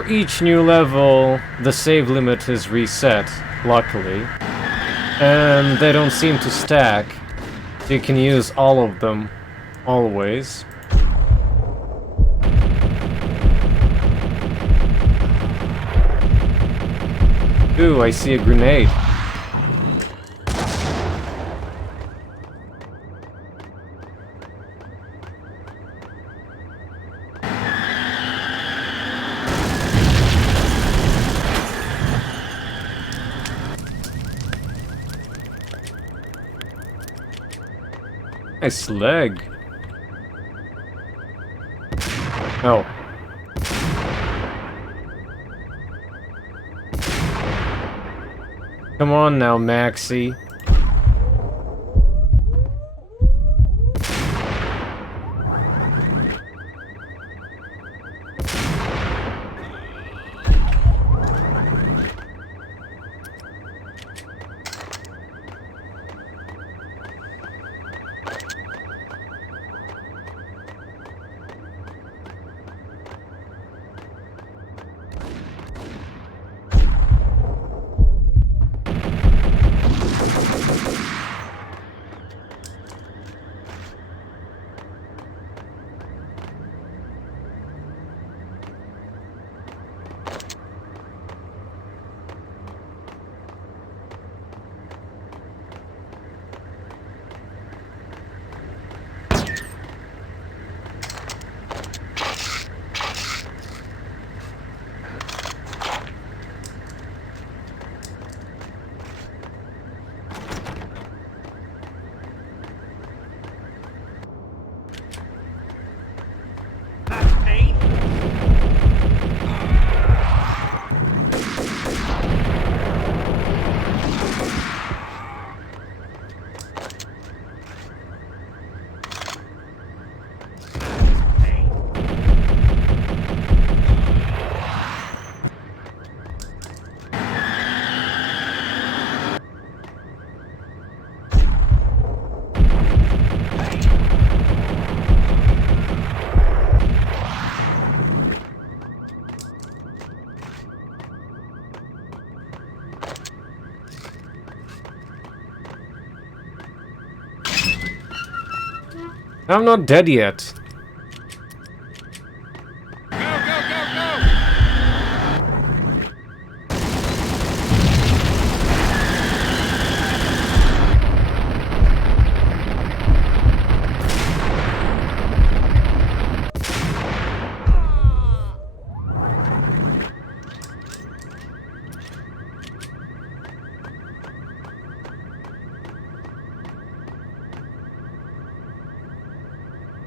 For each new level, the save limit is reset, luckily. And they don't seem to stack. So you can use all of them, always. Ooh, I see a grenade. Nice leg. Oh. Come on now, Maxie. I'm not dead yet.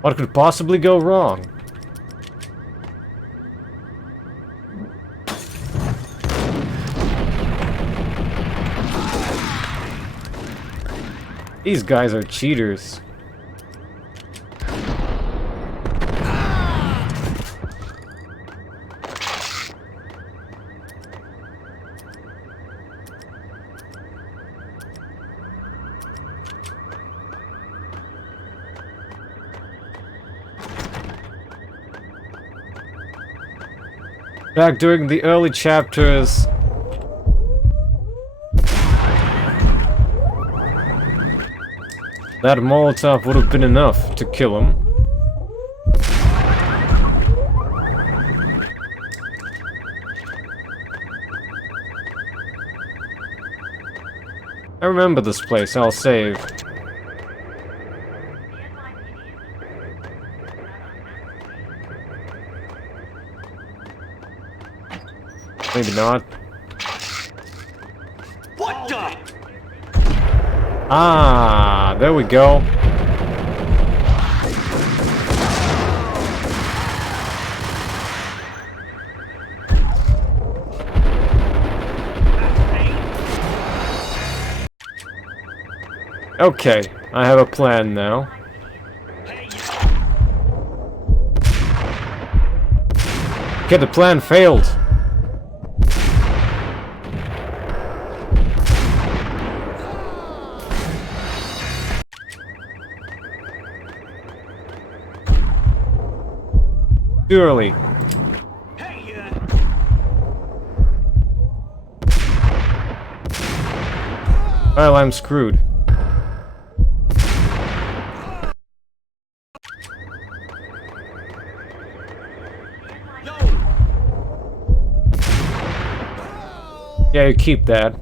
What could possibly go wrong? These guys are cheaters. Back during the early chapters, that Molotov would have been enough to kill him. I remember this place, I'll save. Maybe not. What the? Ah, there we go. Okay, I have a plan now. Okay, the plan failed. Too early. Well, I'm screwed. Yeah, you keep that.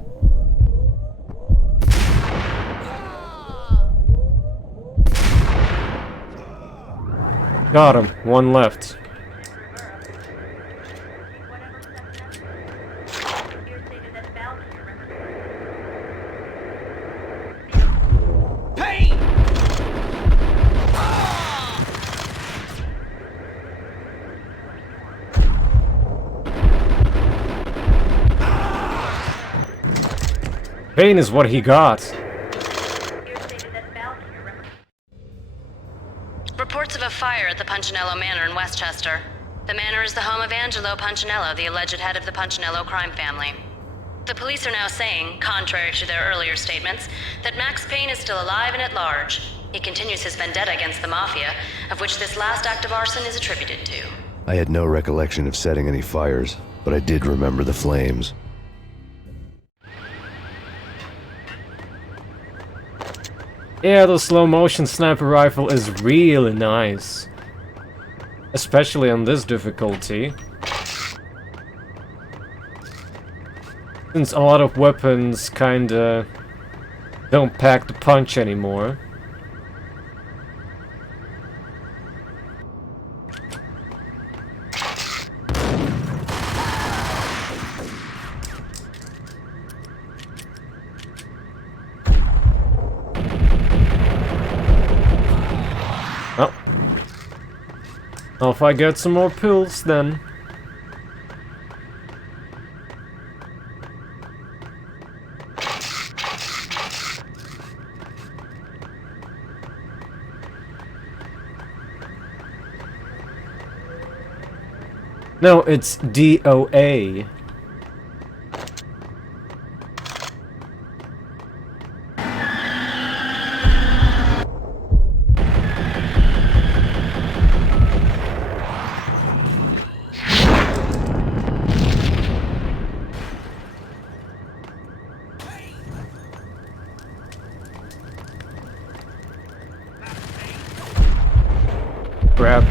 Got him. One left. Payne! Payne is what he got. Reports of a fire at the Punchinello Manor in Westchester. The manor is the home of Angelo Punchinello, the alleged head of the Punchinello crime family. The police are now saying, contrary to their earlier statements, that Max Payne is still alive and at large. He continues his vendetta against the Mafia, of which this last act of arson is attributed to. I had no recollection of setting any fires, but I did remember the flames. Yeah, the slow-motion sniper rifle is really nice. Especially on this difficulty. Since a lot of weapons kinda don't pack the punch anymore. Well, if I get some more pills, then... No, it's DoA. Grab.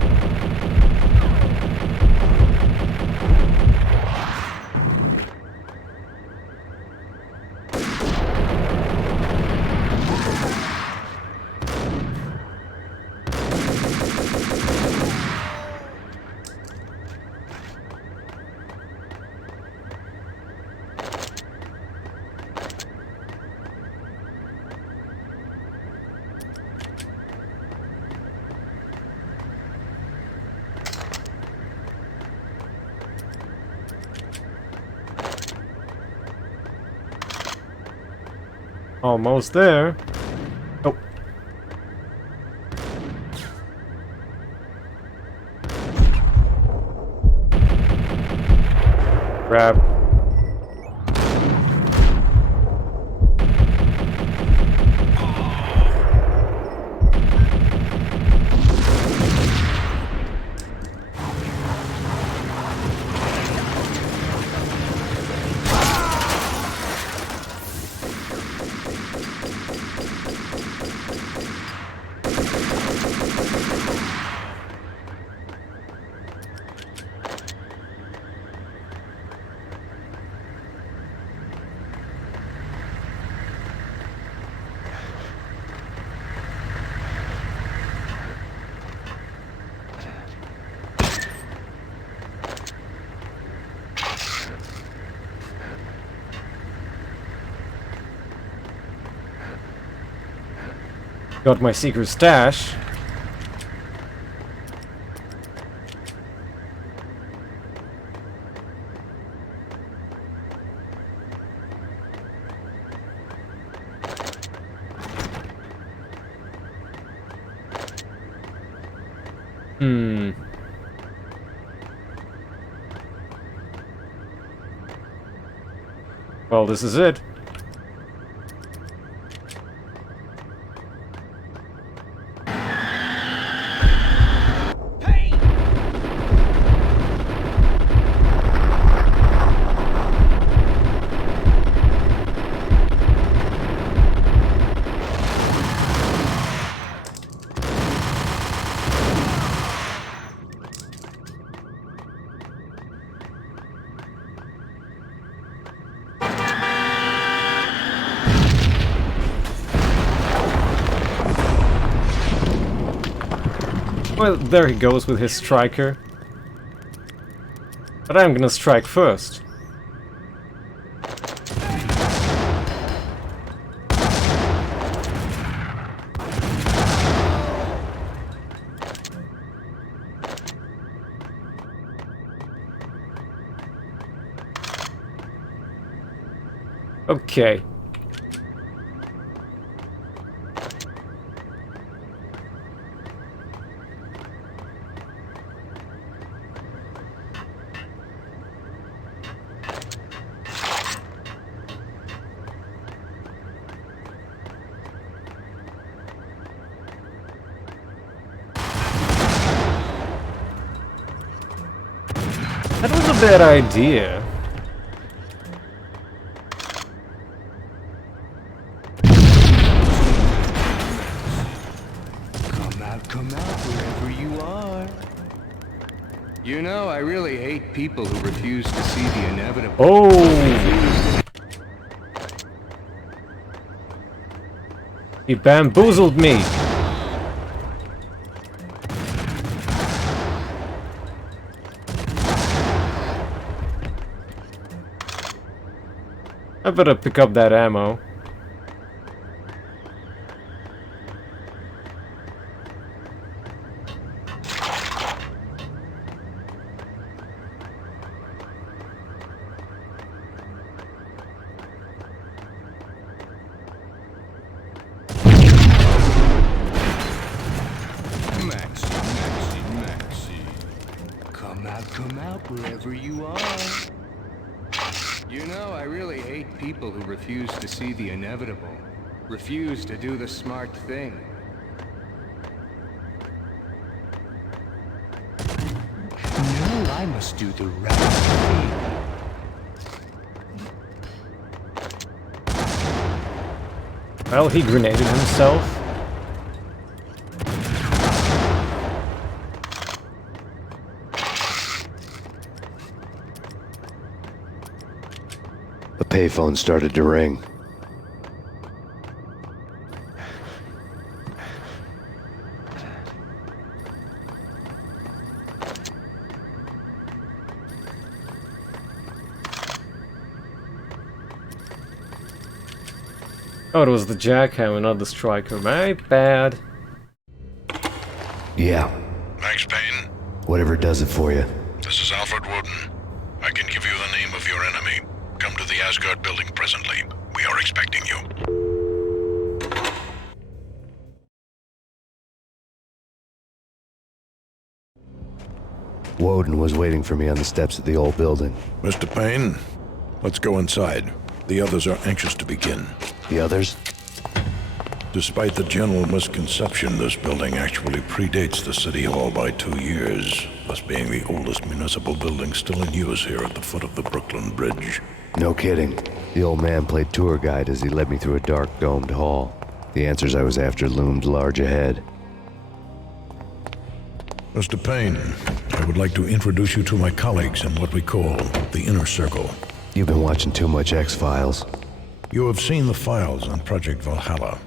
Almost there. Oh. Grab. Got my secret stash. Well, this is it. Well, there he goes with his striker. But I'm gonna strike first. Okay. That was a bad idea. Come out wherever you are. You know, I really hate people who refuse to see the inevitable. Oh! He bamboozled me. I better pick up that ammo. Come out wherever you are. You know, I really hate people who refuse to see the inevitable. Refuse to do the smart thing. No, I must do the right thing. Well, he grenaded himself. The payphone started to ring. Oh, it was the jackhammer, not the striker. My bad. Yeah. Thanks, Payne. Whatever does it for you. This is Alfred Woden. I can give you the name of your enemy. Come to the Asgard building presently. We are expecting you. Woden was waiting for me on the steps of the old building. Mr. Payne, let's go inside. The others are anxious to begin. The others? Despite the general misconception, this building actually predates the City Hall by 2 years, thus being the oldest municipal building still in use here at the foot of the Brooklyn Bridge. No kidding. The old man played tour guide as he led me through a dark domed hall. The answers I was after loomed large ahead. Mr. Payne, I would like to introduce you to my colleagues in what we call the Inner Circle. You've been watching too much X-Files. You have seen the files on Project Valhalla.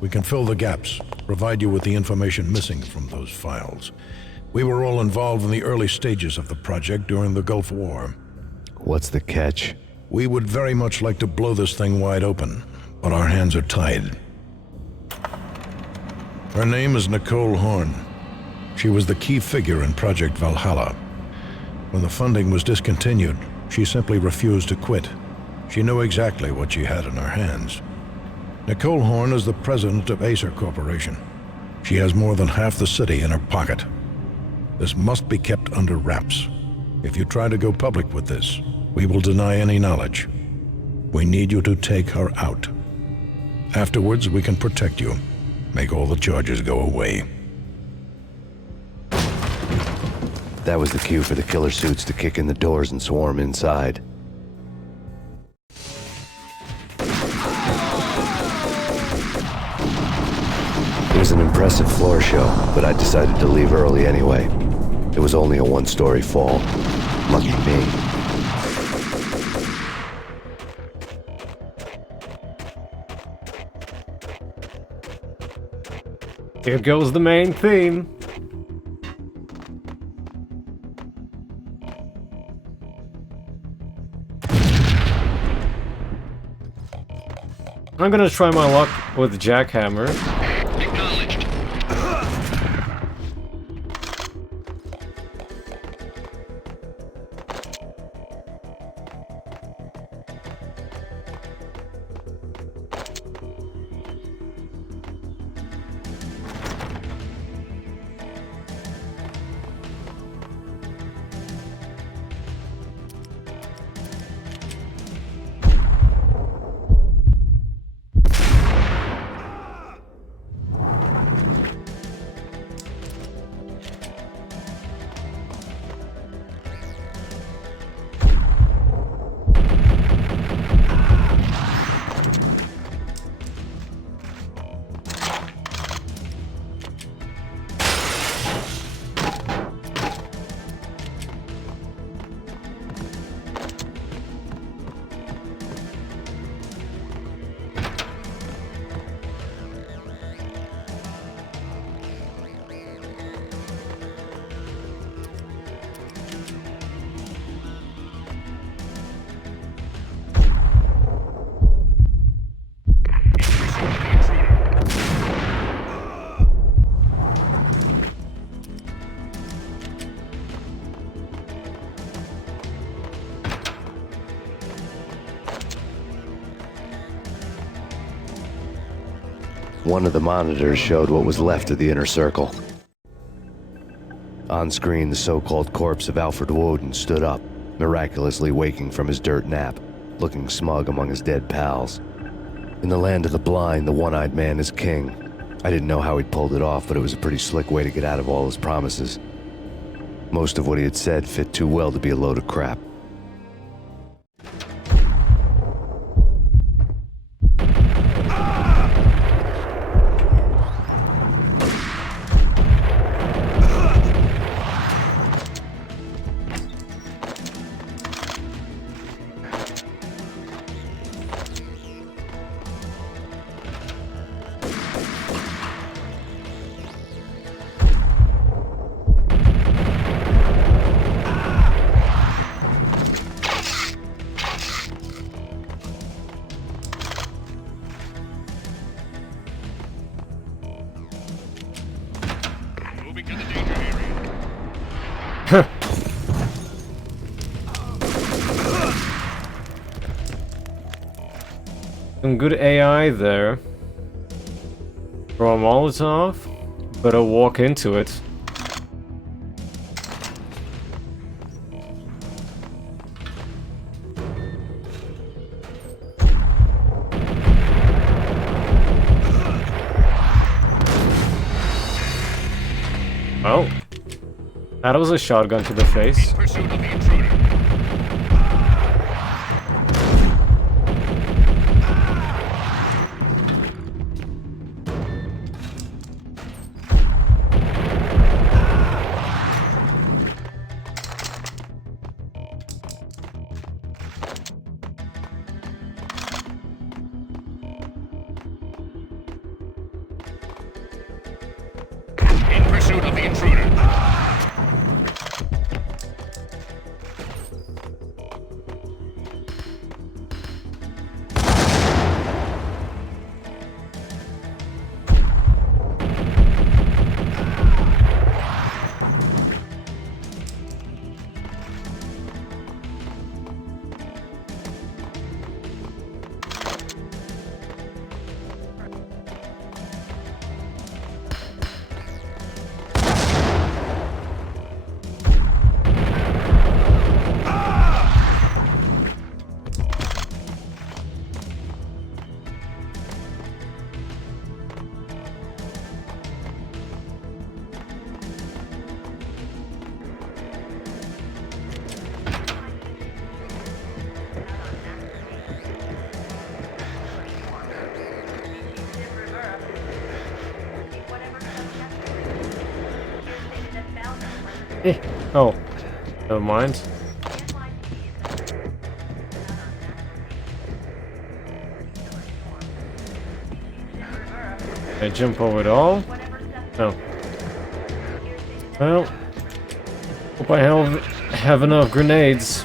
We can fill the gaps, provide you with the information missing from those files. We were all involved in the early stages of the project during the Gulf War. What's the catch? We would very much like to blow this thing wide open, but our hands are tied. Her name is Nicole Horn. She was the key figure in Project Valhalla. When the funding was discontinued, she simply refused to quit. She knew exactly what she had in her hands. Nicole Horn is the president of Aesir Corporation. She has more than half the city in her pocket. This must be kept under wraps. If you try to go public with this, we will deny any knowledge. We need you to take her out. Afterwards, we can protect you. Make all the charges go away. That was the cue for the killer suits to kick in the doors and swarm inside. It was an impressive floor show, but I decided to leave early anyway. It was only a one-story fall. Lucky me. Here goes the main theme. I'm gonna try my luck with Jackhammer. Acknowledged. One of the monitors showed what was left of the inner circle. On screen, the so-called corpse of Alfred Woden stood up, miraculously waking from his dirt nap, looking smug among his dead pals. In the land of the blind, the one-eyed man is king. I didn't know how he'd pulled it off, but it was a pretty slick way to get out of all his promises. Most of what he had said fit too well to be a load of crap. Some good AI there. Throw a Molotov, better walk into it. Oh. That was a shotgun to the face. Pursuit of the intruder. In pursuit of the intruder. Oh, never mind. I jump over it all? No. Well, hope I have enough grenades.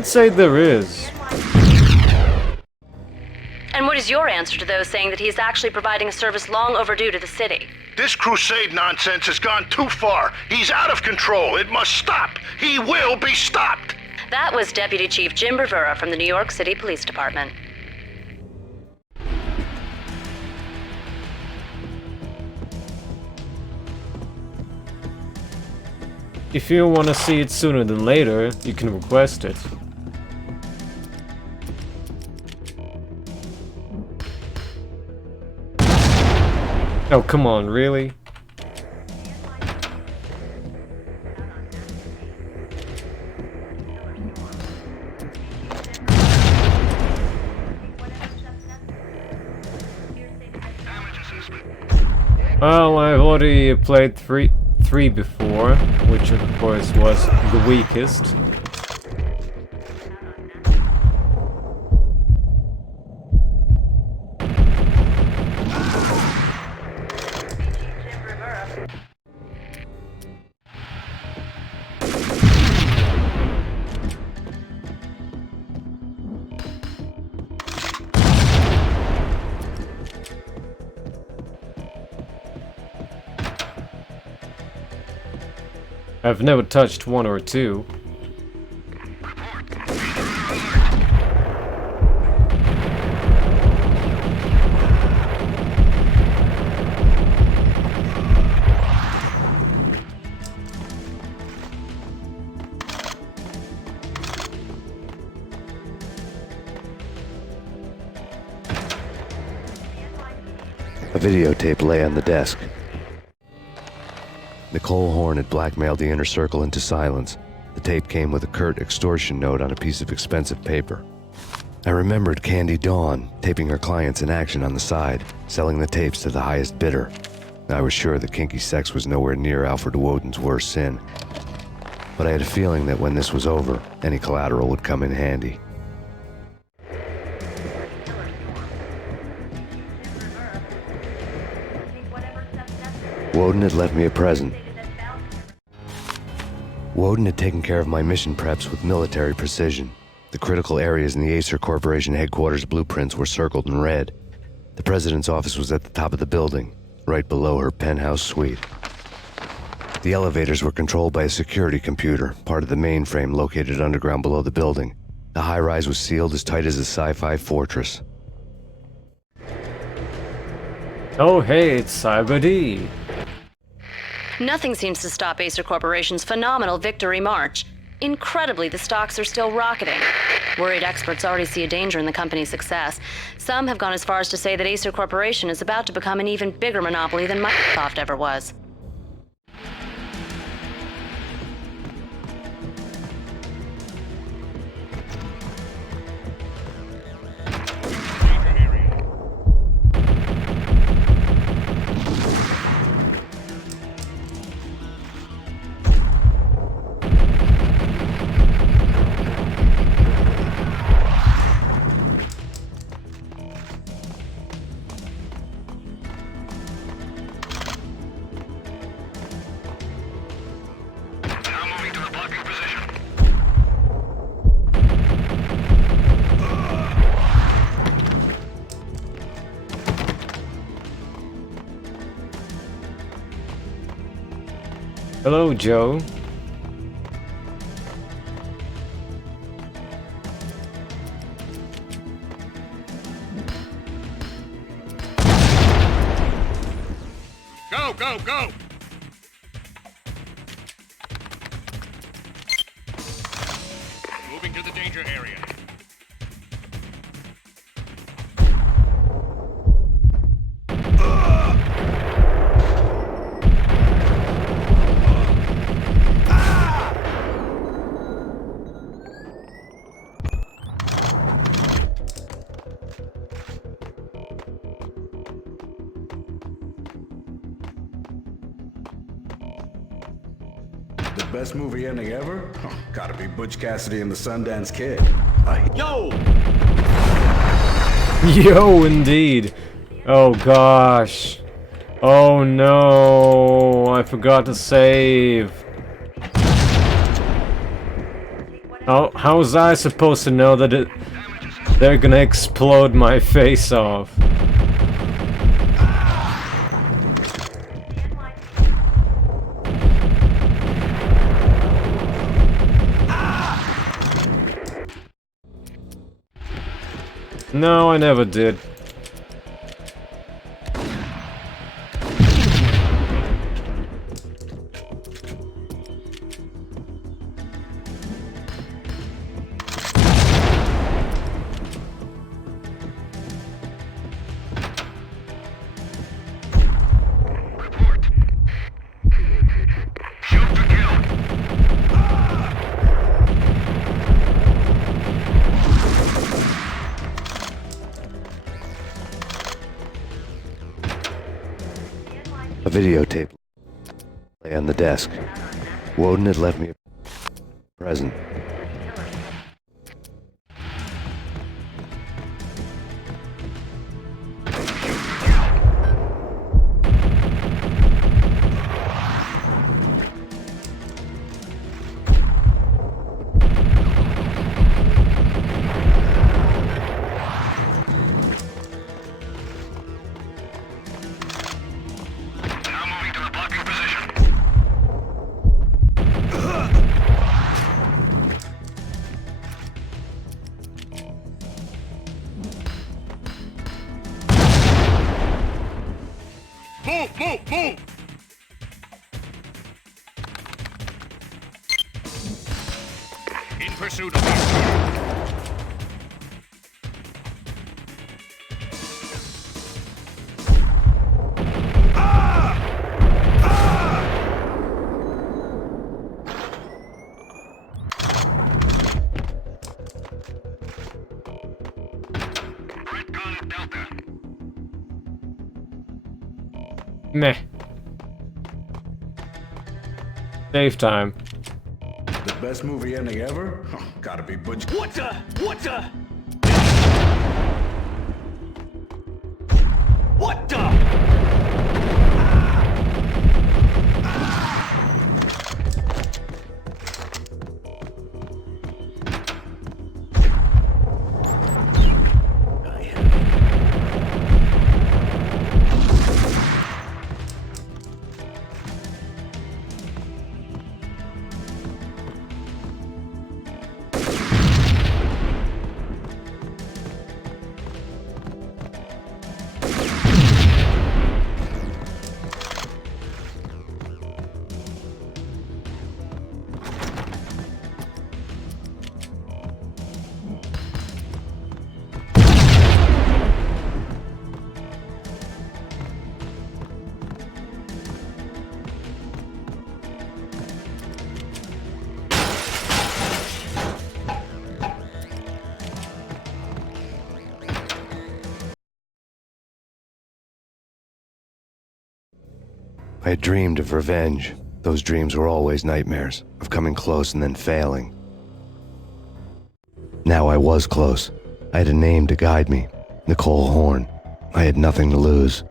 would say there is. And what is your answer to those saying that he is actually providing a service long overdue to the city? This crusade nonsense has gone too far. He's out of control. It must stop. He will be stopped. That was Deputy Chief Jim Rivera from the New York City Police Department. If you want to see it sooner than later, you can request it. Oh, come on, really? Well, I've already played three before, which of course was the weakest. I've never touched 1 or 2. A videotape lay on the desk. Nicole Horn had blackmailed the inner circle into silence. The tape came with a curt extortion note on a piece of expensive paper. I remembered Candy Dawn taping her clients in action on the side, selling the tapes to the highest bidder. I was sure that kinky sex was nowhere near Alfred Woden's worst sin. But I had a feeling that when this was over, any collateral would come in handy. Woden had left me a present. Woden had taken care of my mission preps with military precision. The critical areas in the Aesir Corporation headquarters blueprints were circled in red. The president's office was at the top of the building, right below her penthouse suite. The elevators were controlled by a security computer, part of the mainframe located underground below the building. The high-rise was sealed as tight as a sci-fi fortress. Oh hey, it's Cyber D. Nothing seems to stop Aesir Corporation's phenomenal victory march. Incredibly, the stocks are still rocketing. Worried experts already see a danger in the company's success. Some have gone as far as to say that Aesir Corporation is about to become an even bigger monopoly than Microsoft ever was. Hello, Joe. Go, go, go! Moving to the danger area. Best movie ending ever? Oh, gotta be Butch Cassidy and the Sundance Kid. Yo! Yo, indeed. Oh gosh. Oh no, I forgot to save. How was I supposed to know that they're gonna explode my face off? No, I never did. A videotape lay on the desk. Woden had left me a present. Move! In pursuit of these. Meh. Save time. The best movie ending ever? Huh, gotta be Butch. What the? What the? What the? I had dreamed of revenge. Those dreams were always nightmares, of coming close and then failing. Now I was close. I had a name to guide me, Nicole Horn. I had nothing to lose.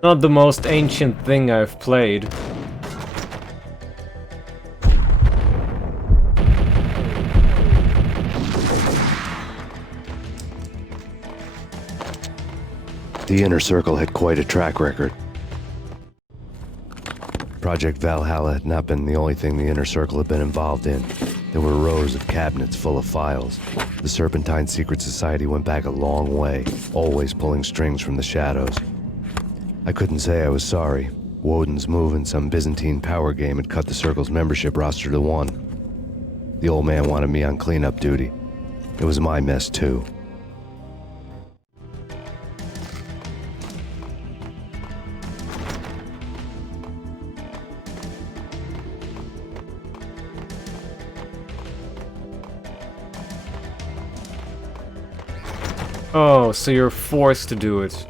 Not the most ancient thing I've played. The Inner Circle had quite a track record. Project Valhalla had not been the only thing the Inner Circle had been involved in. There were rows of cabinets full of files. The Serpentine Secret Society went back a long way, always pulling strings from the shadows. I couldn't say I was sorry. Woden's move in some Byzantine power game had cut the Circle's membership roster to 1. The old man wanted me on cleanup duty. It was my mess too. Oh, so you're forced to do it.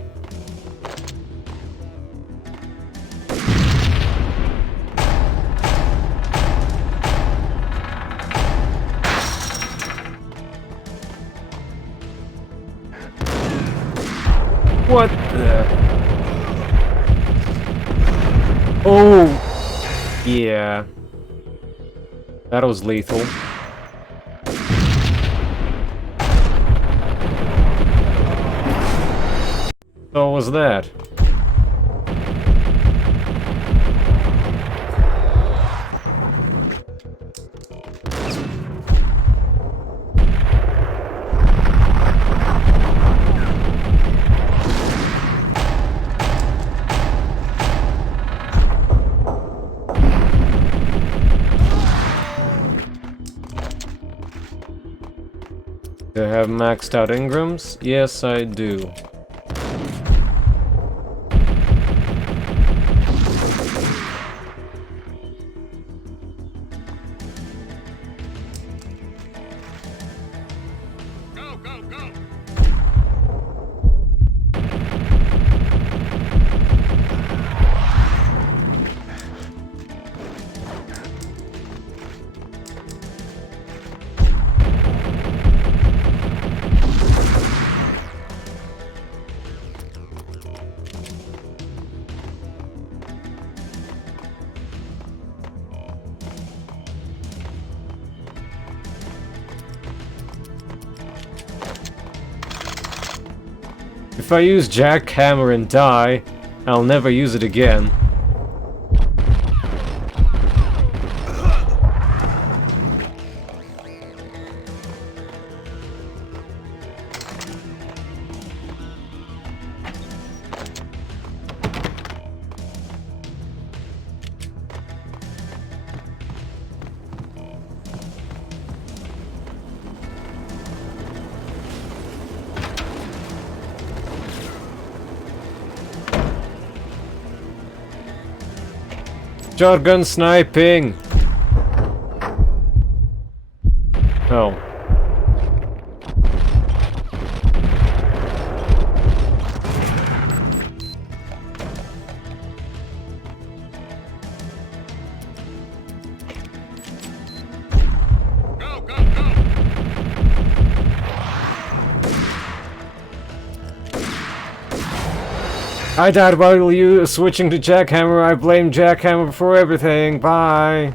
What the? Oh! Yeah. That was lethal. What was that? Do I have maxed out Ingrams? Yes, I do. If I use jackhammer and die, I'll never use it again. Shotgun sniping! Oh. I died while you switching to jackhammer. I blame jackhammer for everything. Bye.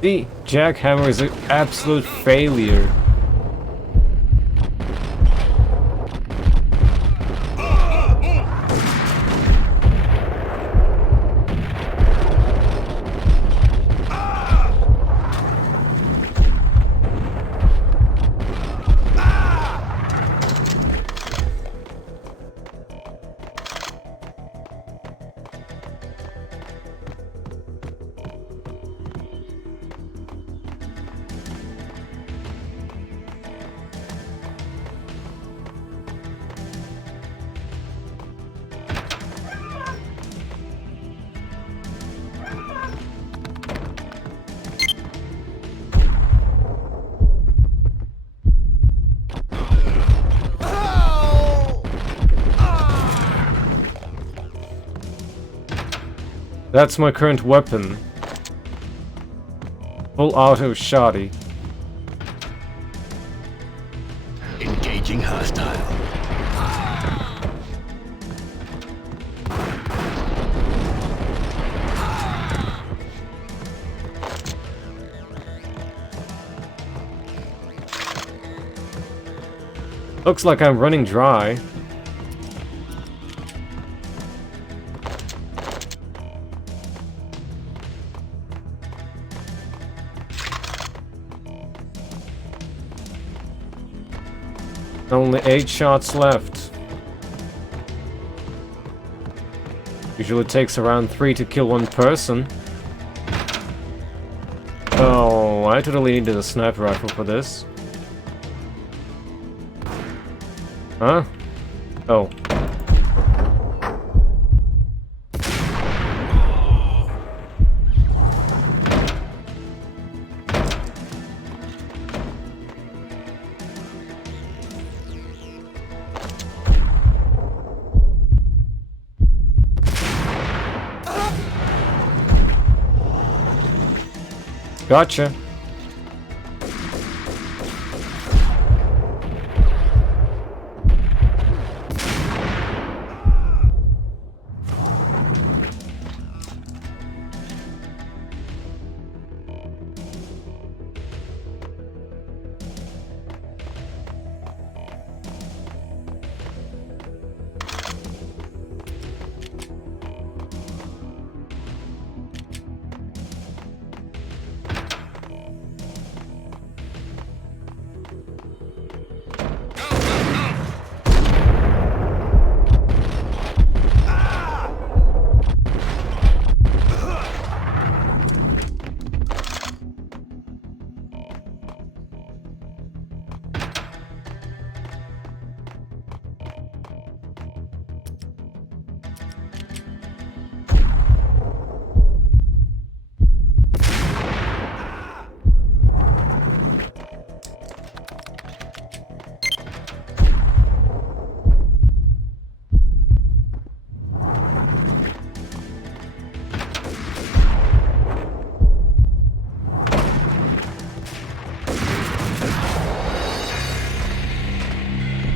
The jackhammer is an absolute failure. That's my current weapon. Full auto shotty. Engaging hostile. Looks like I'm running dry. Only 8 shots left. Usually takes around 3 to kill one person. Oh, I totally needed a sniper rifle for this. Huh? Oh. Gotcha.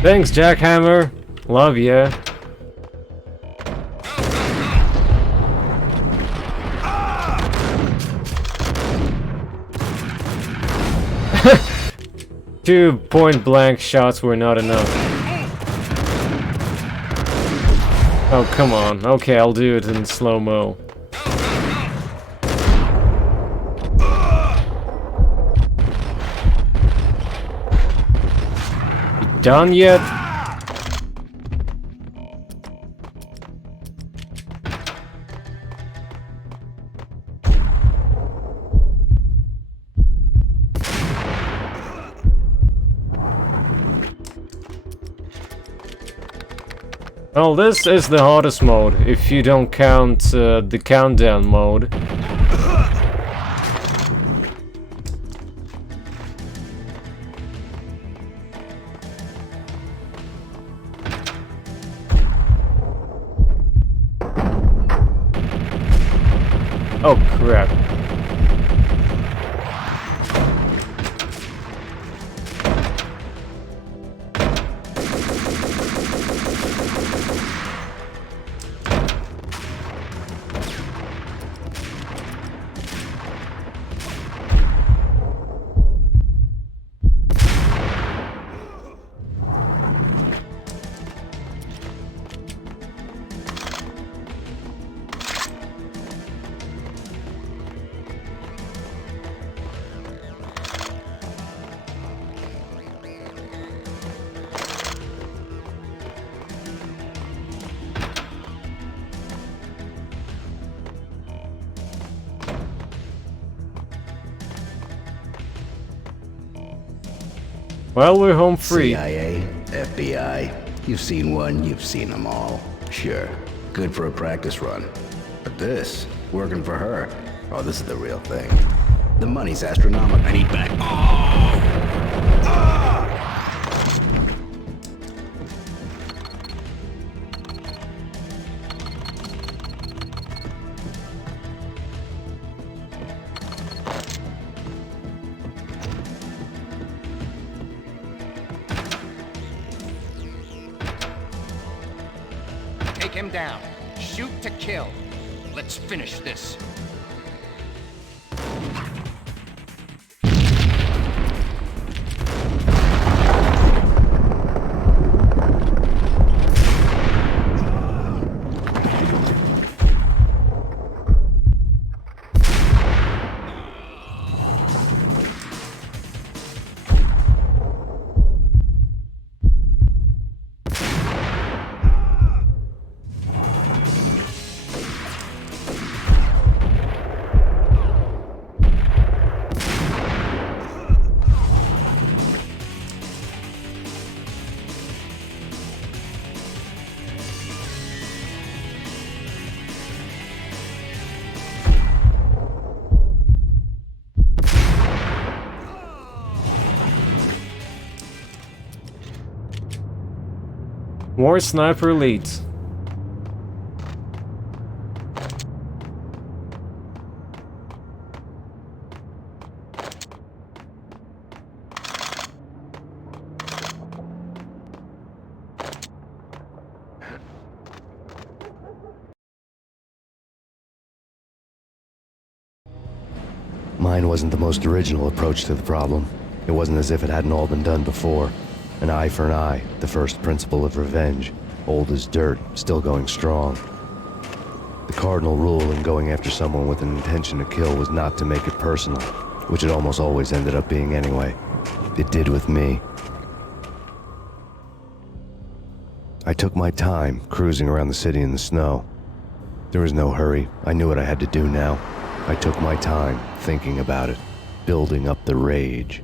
Thanks, Jackhammer. Love ya. Two point-blank shots were not enough. Oh, come on. Okay, I'll do it in slow-mo. Done yet? Well, this is the hardest mode, if you don't count the countdown mode. Oh crap. Well, we're home free. CIA, FBI, you've seen one, you've seen them all. Sure, good for a practice run. But this, working for her, oh, this is the real thing. The money's astronomical. I need back. Take him down. Shoot to kill. Let's finish this. More sniper elites. Mine wasn't the most original approach to the problem. It wasn't as if it hadn't all been done before. An eye for an eye, the first principle of revenge. Old as dirt, still going strong. The cardinal rule in going after someone with an intention to kill was not to make it personal, which it almost always ended up being anyway. It did with me. I took my time, cruising around the city in the snow. There was no hurry. I knew what I had to do now. I took my time, thinking about it, building up the rage.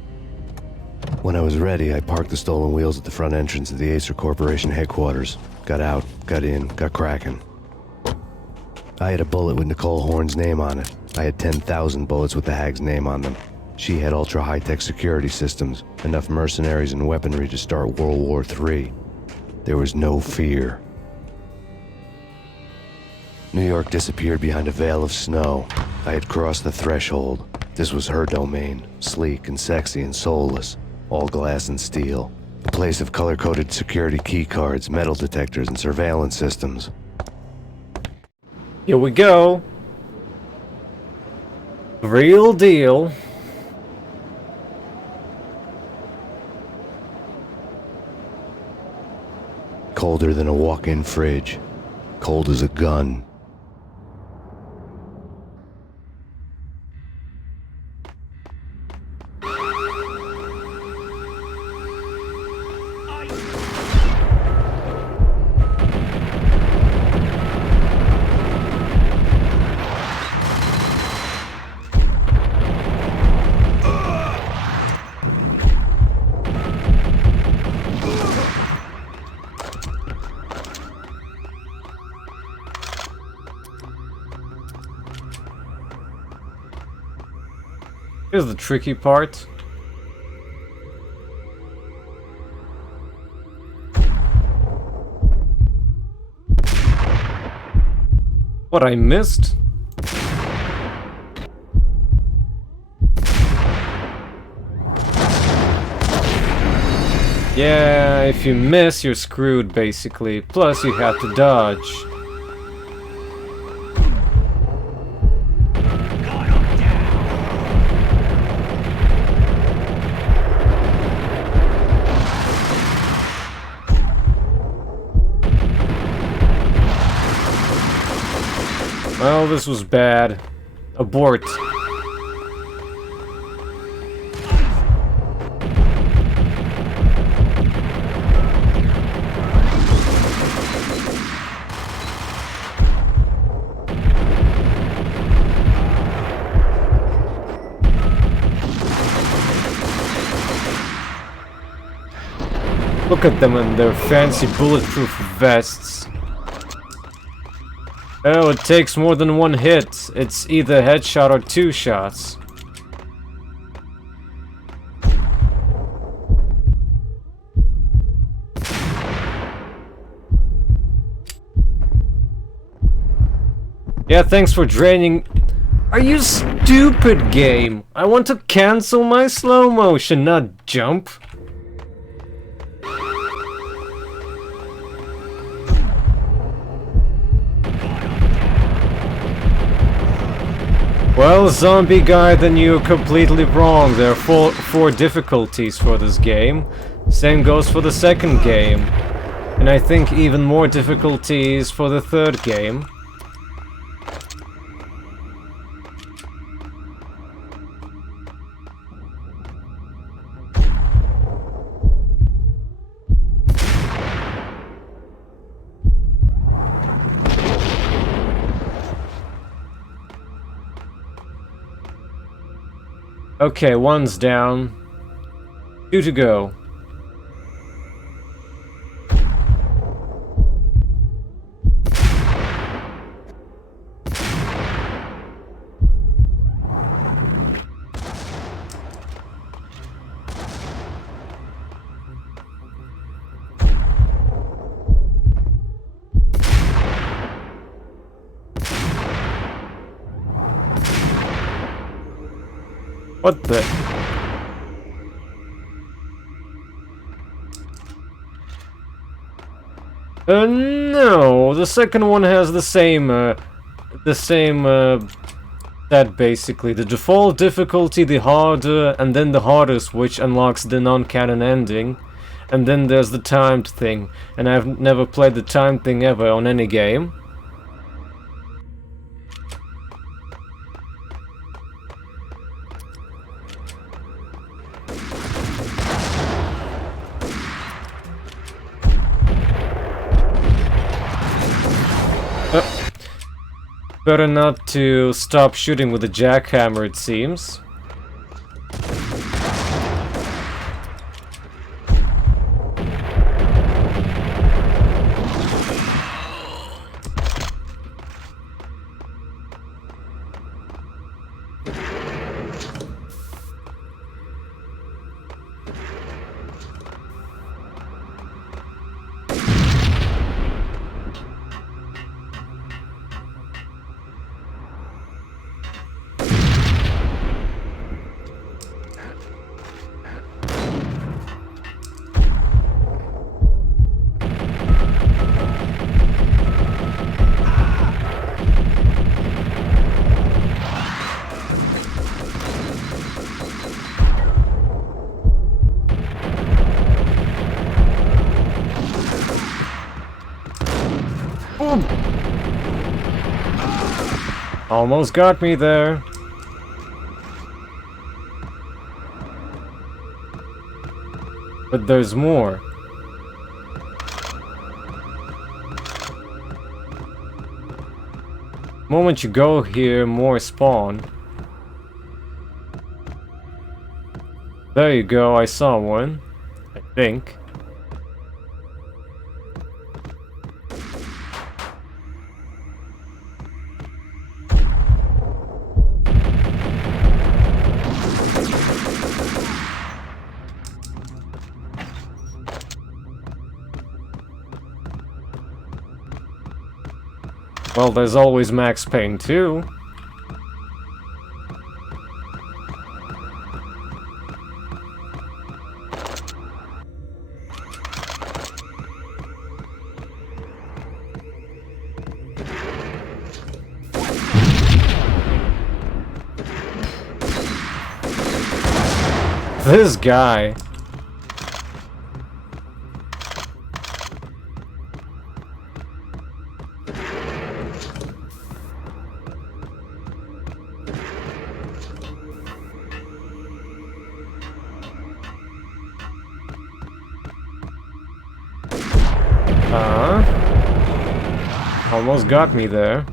When I was ready, I parked the stolen wheels at the front entrance of the Aesir Corporation headquarters. Got out, got in, got cracking. I had a bullet with Nicole Horn's name on it. I had 10,000 bullets with the Hag's name on them. She had ultra-high-tech security systems, enough mercenaries and weaponry to start World War III. There was no fear. New York disappeared behind a veil of snow. I had crossed the threshold. This was her domain, sleek and sexy and soulless, all glass and steel. A place of color-coded security keycards, metal detectors, and surveillance systems. Here we go. Real deal. Colder than a walk-in fridge. Cold as a gun. Here's the tricky part. What I missed? Yeah, if you miss, you're screwed basically. Plus, you have to dodge. Well, this was bad. Abort. Look at them in their fancy bulletproof vests. Oh, it takes more than one hit. It's either headshot or two shots. Yeah, thanks for draining. Are you stupid, game? I want to cancel my slow motion, not jump. Well, zombie guy, then you're completely wrong. There are four difficulties for this game. Same goes for the second game. And I think even more difficulties for the third game. Okay, one's down. 2 to go. What the? No, the second one has the same That basically, the default difficulty, the harder, and then the hardest, which unlocks the non-canon ending. And then there's the timed thing, and I've never played the timed thing ever on any game. Better not to stop shooting with a jackhammer, it seems. Almost got me there. But there's more. Moment you go here, more spawn. There you go, I saw one. I think. Well, there's always Max Payne too. This guy. Almost got me there.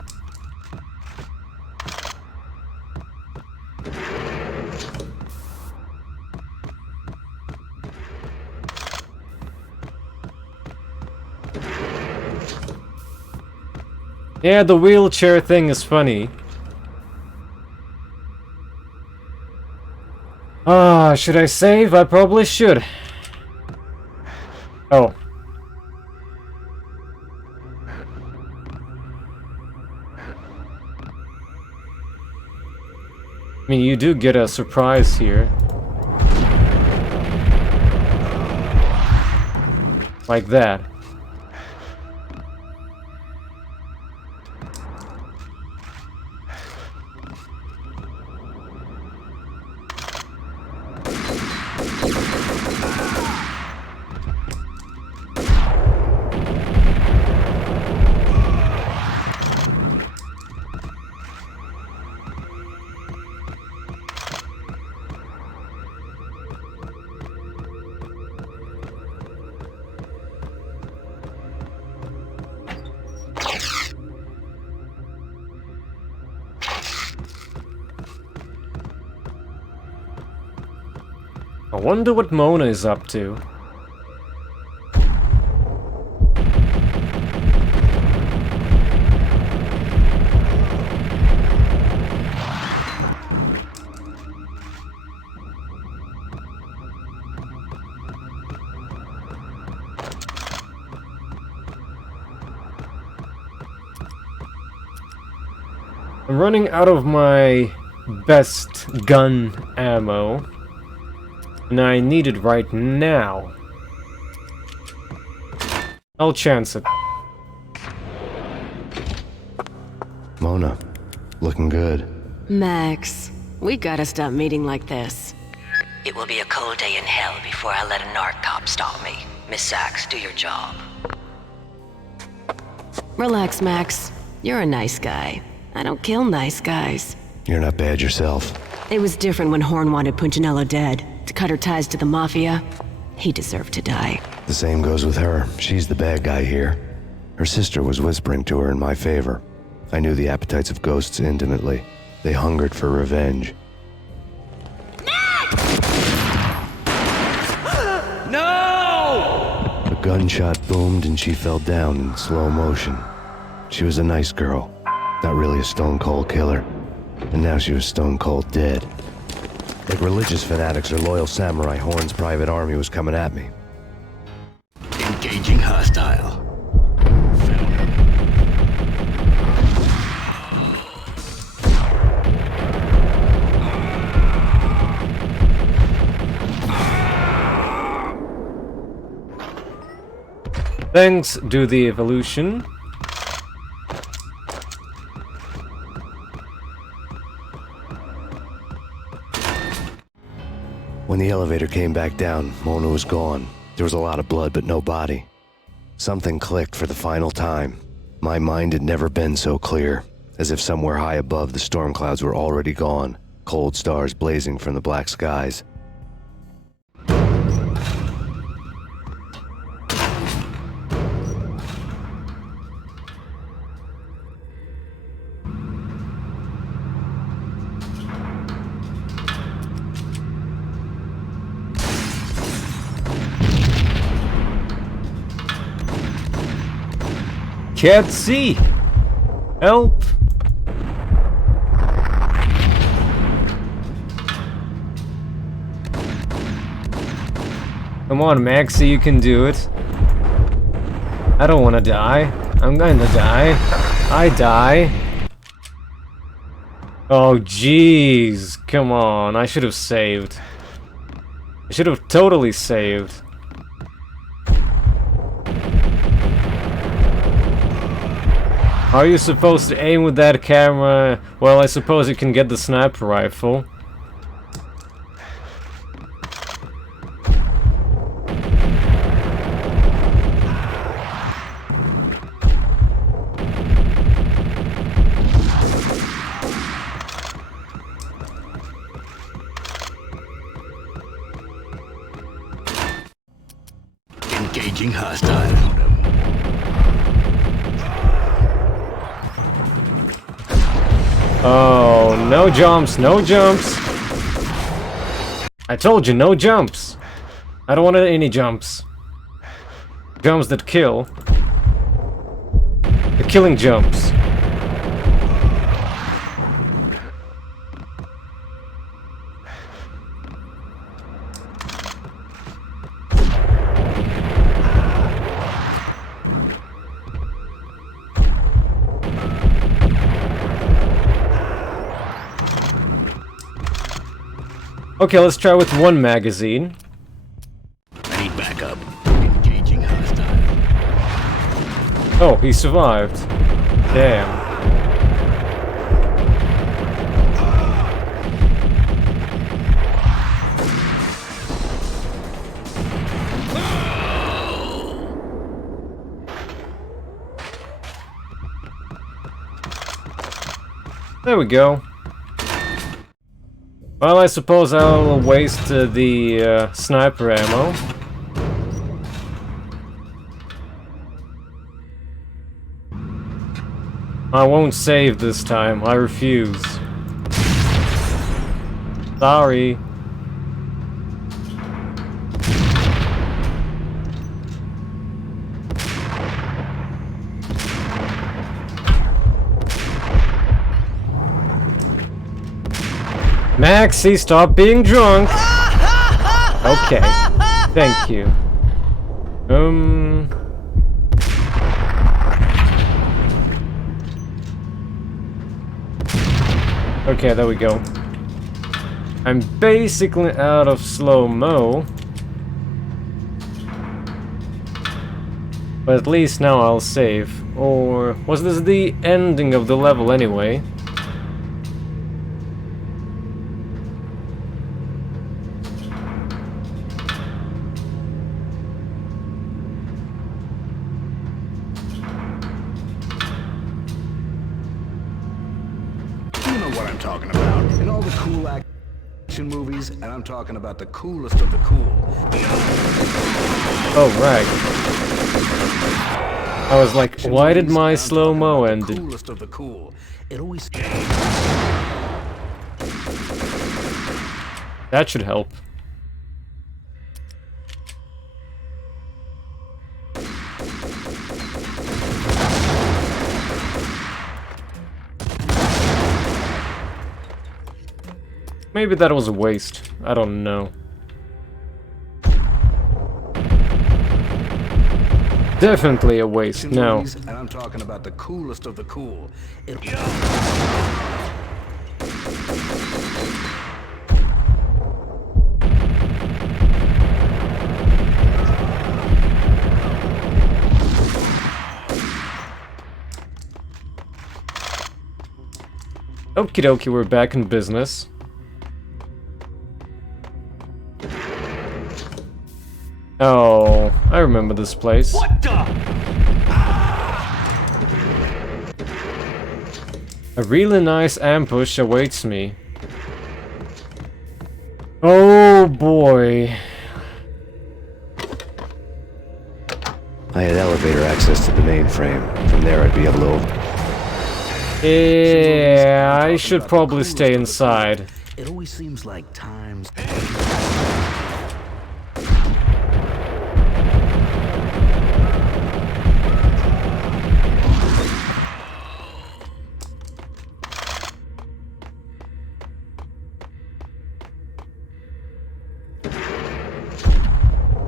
Yeah, the wheelchair thing is funny. Should I save? I probably should. Oh. I mean, you do get a surprise here. Like that. I wonder what Mona is up to. I'm running out of my best gun ammo. And I need it right now. I'll chance it. Mona, looking good. Max, we gotta stop meeting like this. It will be a cold day in hell before I let a narc cop stop me. Miss Sachs, do your job. Relax, Max. You're a nice guy. I don't kill nice guys. You're not bad yourself. It was different when Horn wanted Punchinello dead. To cut her ties to the Mafia. He deserved to die. The same goes with her. She's the bad guy here. Her sister was whispering to her in my favor. I knew the appetites of ghosts intimately. They hungered for revenge. No! A gunshot boomed and she fell down in slow motion. She was a nice girl, not really a stone-cold killer. And now she was stone-cold dead. Like religious fanatics or loyal samurai, Horn's private army was coming at me. Engaging hostile. Thanks, do the evolution. When the elevator came back down, Mona was gone. There was a lot of blood, but no body. Something clicked for the final time. My mind had never been so clear, as if somewhere high above the storm clouds were already gone, cold stars blazing from the black skies. Can't see! Help! Come on, Maxie, you can do it. I don't want to die. I'm going to die. I die. Oh, jeez. Come on, I should have saved. I should have totally saved. Are you supposed to aim with that camera? Well, I suppose you can get the sniper rifle. Engaging hostile. Oh, no jumps, no jumps. I told you, no jumps. I don't want any jumps. Jumps that kill. The killing jumps. Okay, let's try with one magazine. I need backup. Engaging hostile. Oh, he survived. Damn. There we go. Well, I suppose I'll waste the sniper ammo. I won't save this time, I refuse. Sorry. Maxie, stop being drunk! Okay, thank you. Okay, there we go. I'm basically out of slow-mo. But at least now I'll save. Or was this the ending of the level anyway? talking about. In all the cool action movies, and I'm talking about the coolest of the cool. Oh, right. I was like, why did my slow-mo end? Coolest of the cool. It always. That should help. Maybe that was a waste. I don't know. Definitely a waste. No. And I'm talking about the coolest of the cool. Okie dokie, we're back in business. Oh, I remember this place. What the? A really nice ambush awaits me. Oh boy. I had elevator access to the mainframe. From there I'd be able to Yeah, I should probably stay inside. It always seems like times.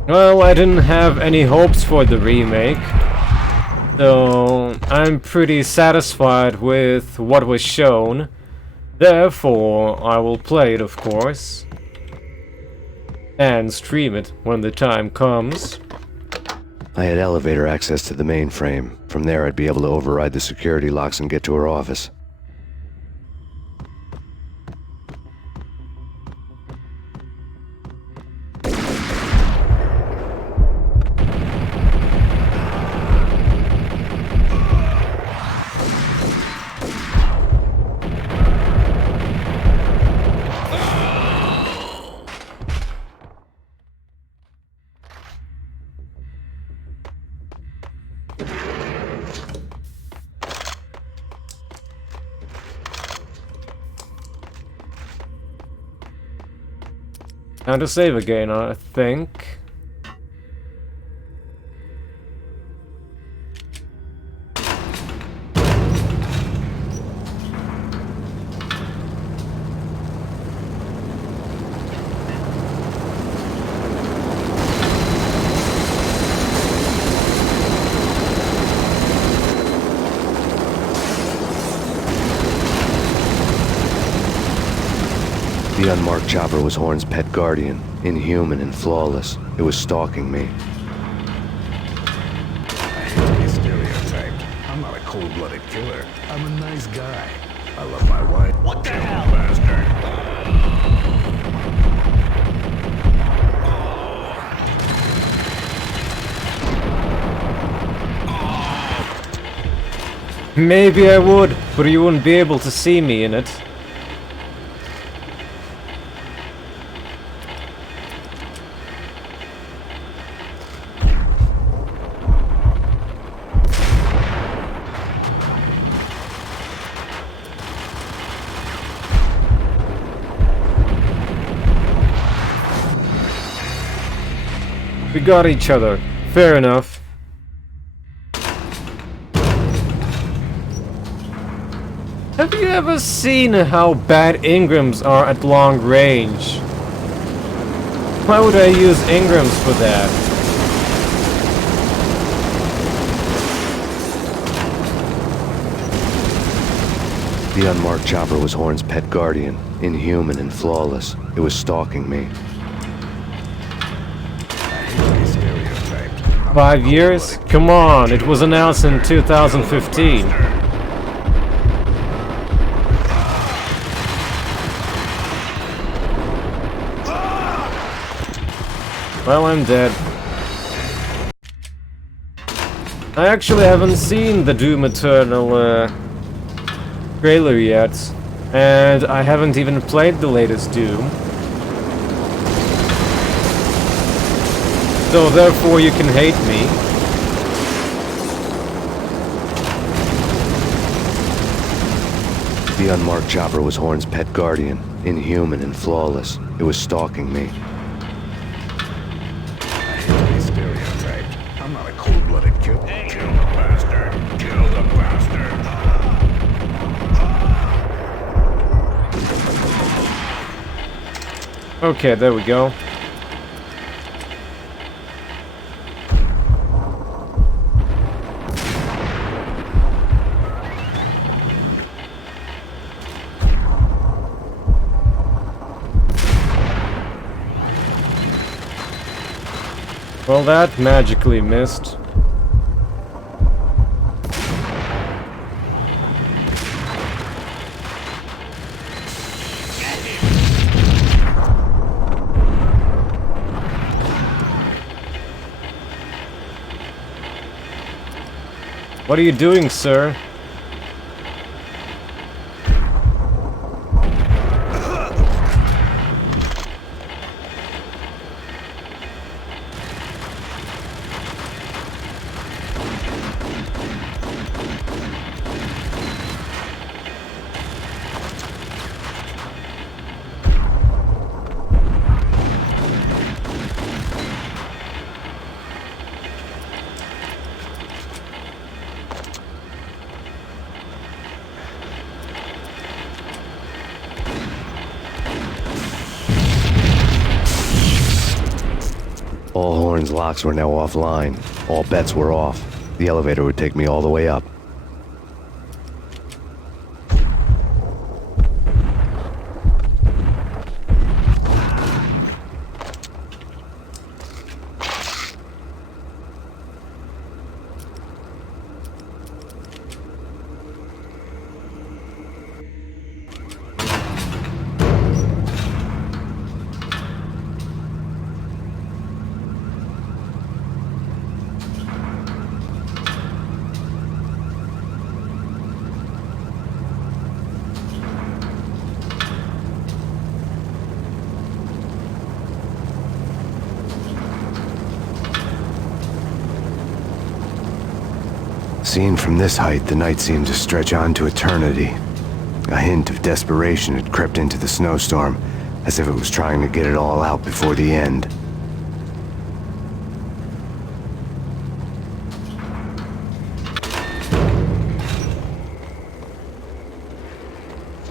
Well, I didn't have any hopes for the remake, so I'm pretty satisfied with what was shown. Therefore, I will play it, of course, and stream it when the time comes. I had elevator access to the mainframe. From there I'd be able to override the security locks and get to her office. Time to save again, I think. The unmarked chopper was Horn's pet guardian, inhuman and flawless. It was stalking me. I hate to be stereotyped. I'm not a cold-blooded killer. I'm a nice guy. I love my wife. What the hell? Bastard. Maybe I would, but you wouldn't be able to see me in it. We got each other. Fair enough. Have you ever seen how bad Ingrams are at long range? Why would I use Ingrams for that? The unmarked chopper was Horn's pet guardian, inhuman and flawless. It was stalking me. 5 years? Come on, it was announced in 2015. Well, I'm dead. I actually haven't seen the Doom Eternal trailer yet. And I haven't even played the latest Doom. So therefore you can hate me. The unmarked chopper was Horn's pet guardian, inhuman and flawless. It was stalking me. Stereotyped. I'm not a cold-blooded killer. Kill the bastard. Kill the bastard. Okay, there we go. Well, that magically missed. What are you doing, sir? All Horn's locks were now offline. All bets were off. The elevator would take me all the way up. Seen from this height, the night seemed to stretch on to eternity. A hint of desperation had crept into the snowstorm, as if it was trying to get it all out before the end.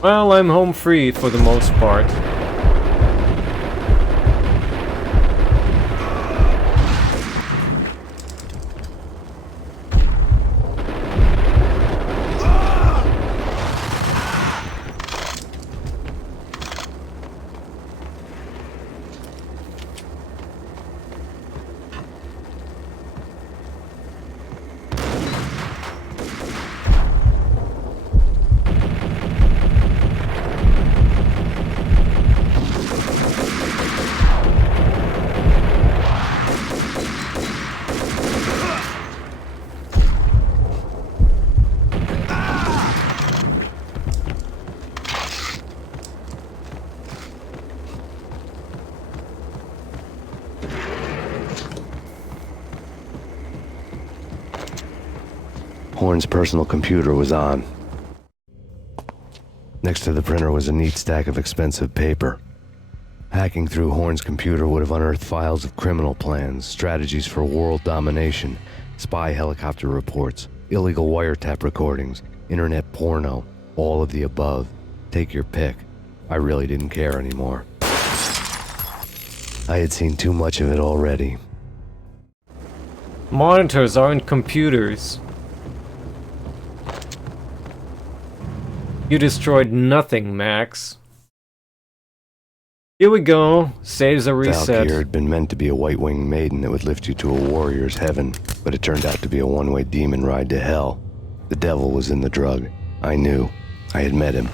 Well, I'm home free for the most part. Horn's personal computer was on. Next to the printer was a neat stack of expensive paper. Hacking through Horn's computer would have unearthed files of criminal plans, strategies for world domination, spy helicopter reports, illegal wiretap recordings, internet porno, all of the above. Take your pick. I really didn't care anymore. I had seen too much of it already. Monitors aren't computers. You destroyed nothing, Max. Here we go. Saves a reset. Valkyr had been meant to be a white-winged maiden that would lift you to a warrior's heaven, but it turned out to be a one-way demon ride to hell. The devil was in the drug. I knew. I had met him.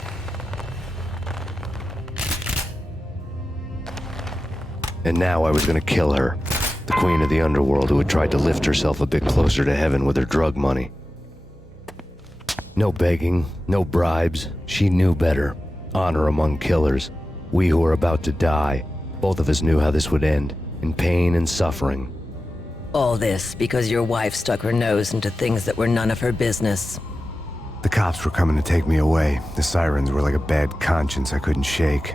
And now I was gonna kill her. The queen of the underworld who had tried to lift herself a bit closer to heaven with her drug money. No begging, no bribes. She knew better. honor among killers. We who were about to die, both of us knew how this would end, in pain and suffering. All this because your wife stuck her nose into things that were none of her business. The cops were coming to take me away. The sirens were like a bad conscience I couldn't shake.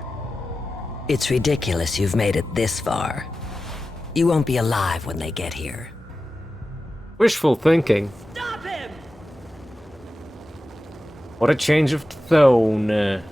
It's ridiculous you've made it this far. You won't be alive when they get here. Wishful thinking. Stop him! What a change of tone.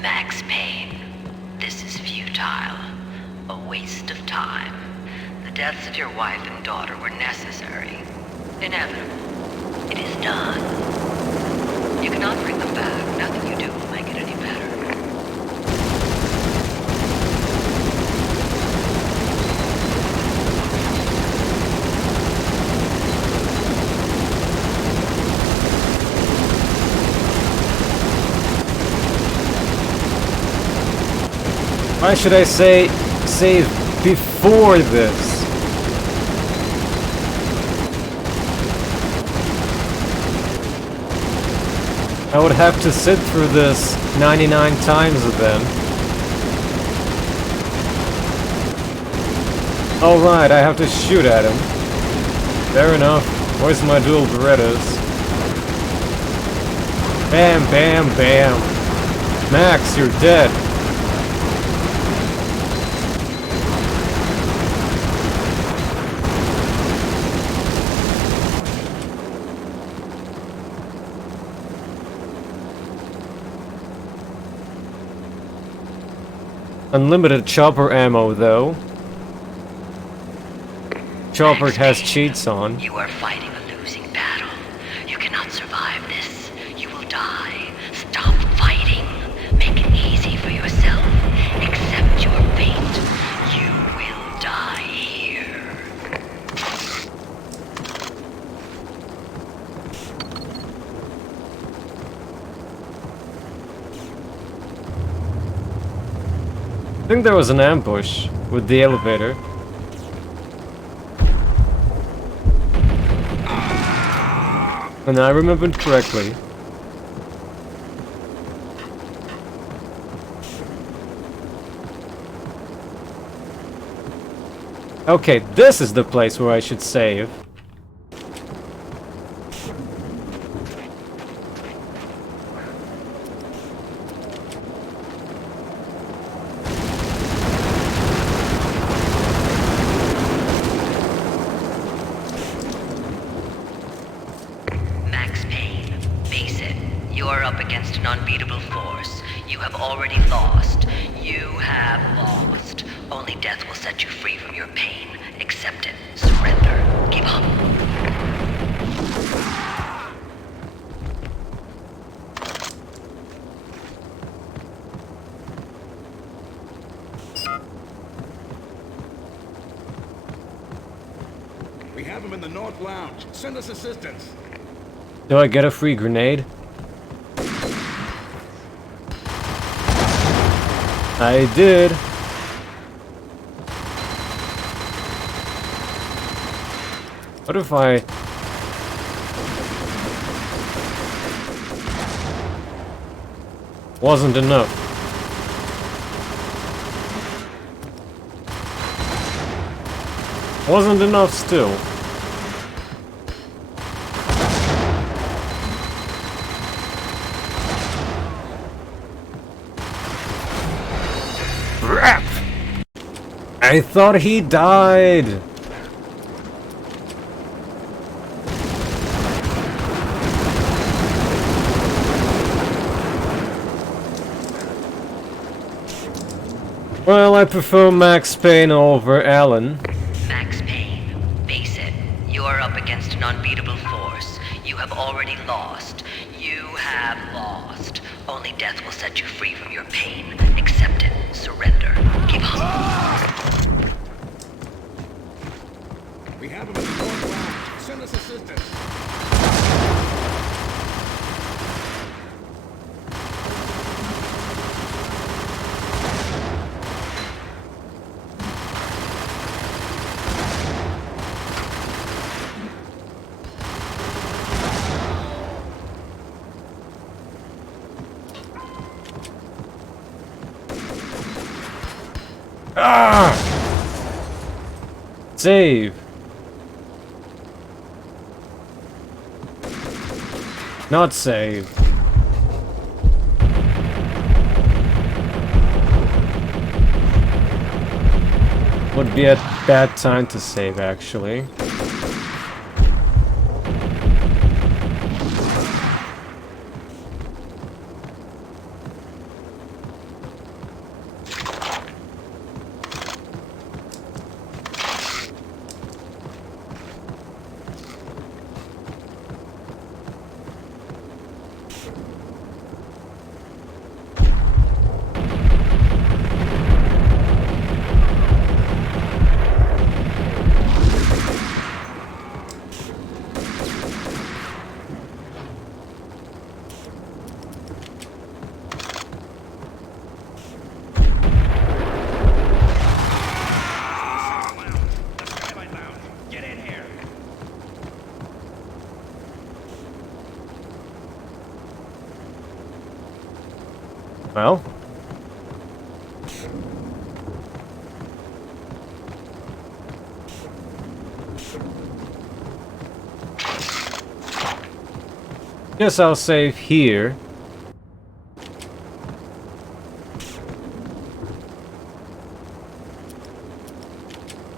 Max Payne, this is futile. A waste of time. The deaths of your wife and daughter were necessary. Inevitable. It is done. You cannot bring them back. Nothing you do will make it any better. Why should I say save before this? I would have to sit through this 99 times then. Oh right, I have to shoot at him. Fair enough. Where's my dual Berettas? Bam, bam, bam. Max, you're dead. Unlimited chopper ammo, though. Chopper has cheats on. You are fighting a losing battle. You cannot survive this. You will die. Stop fighting. Make it easy for yourself. Accept your fate. You will die here. I think there was an ambush with the elevator. And I remembered correctly. Okay, this is the place where I should save. Max Payne, face it. You are up against an unbeatable force. You have already lost. You have lost. Only death will set you free from your pain. Accept it. Surrender. Give up. We have him in the North Lounge. Send us assistance. Do I get a free grenade? I did. What if I... wasn't enough? Wasn't enough still. Crap! I thought he died. Well, I prefer Max Payne over Alan. Max Payne, have already lost. You have lost. Only death will set you free from your pain. Accept it. Surrender. Give up. We have him in the north lounge. Send us assistance. Ah! Save. Not save. Would be a bad time to save, actually. Well. Guess I'll save here.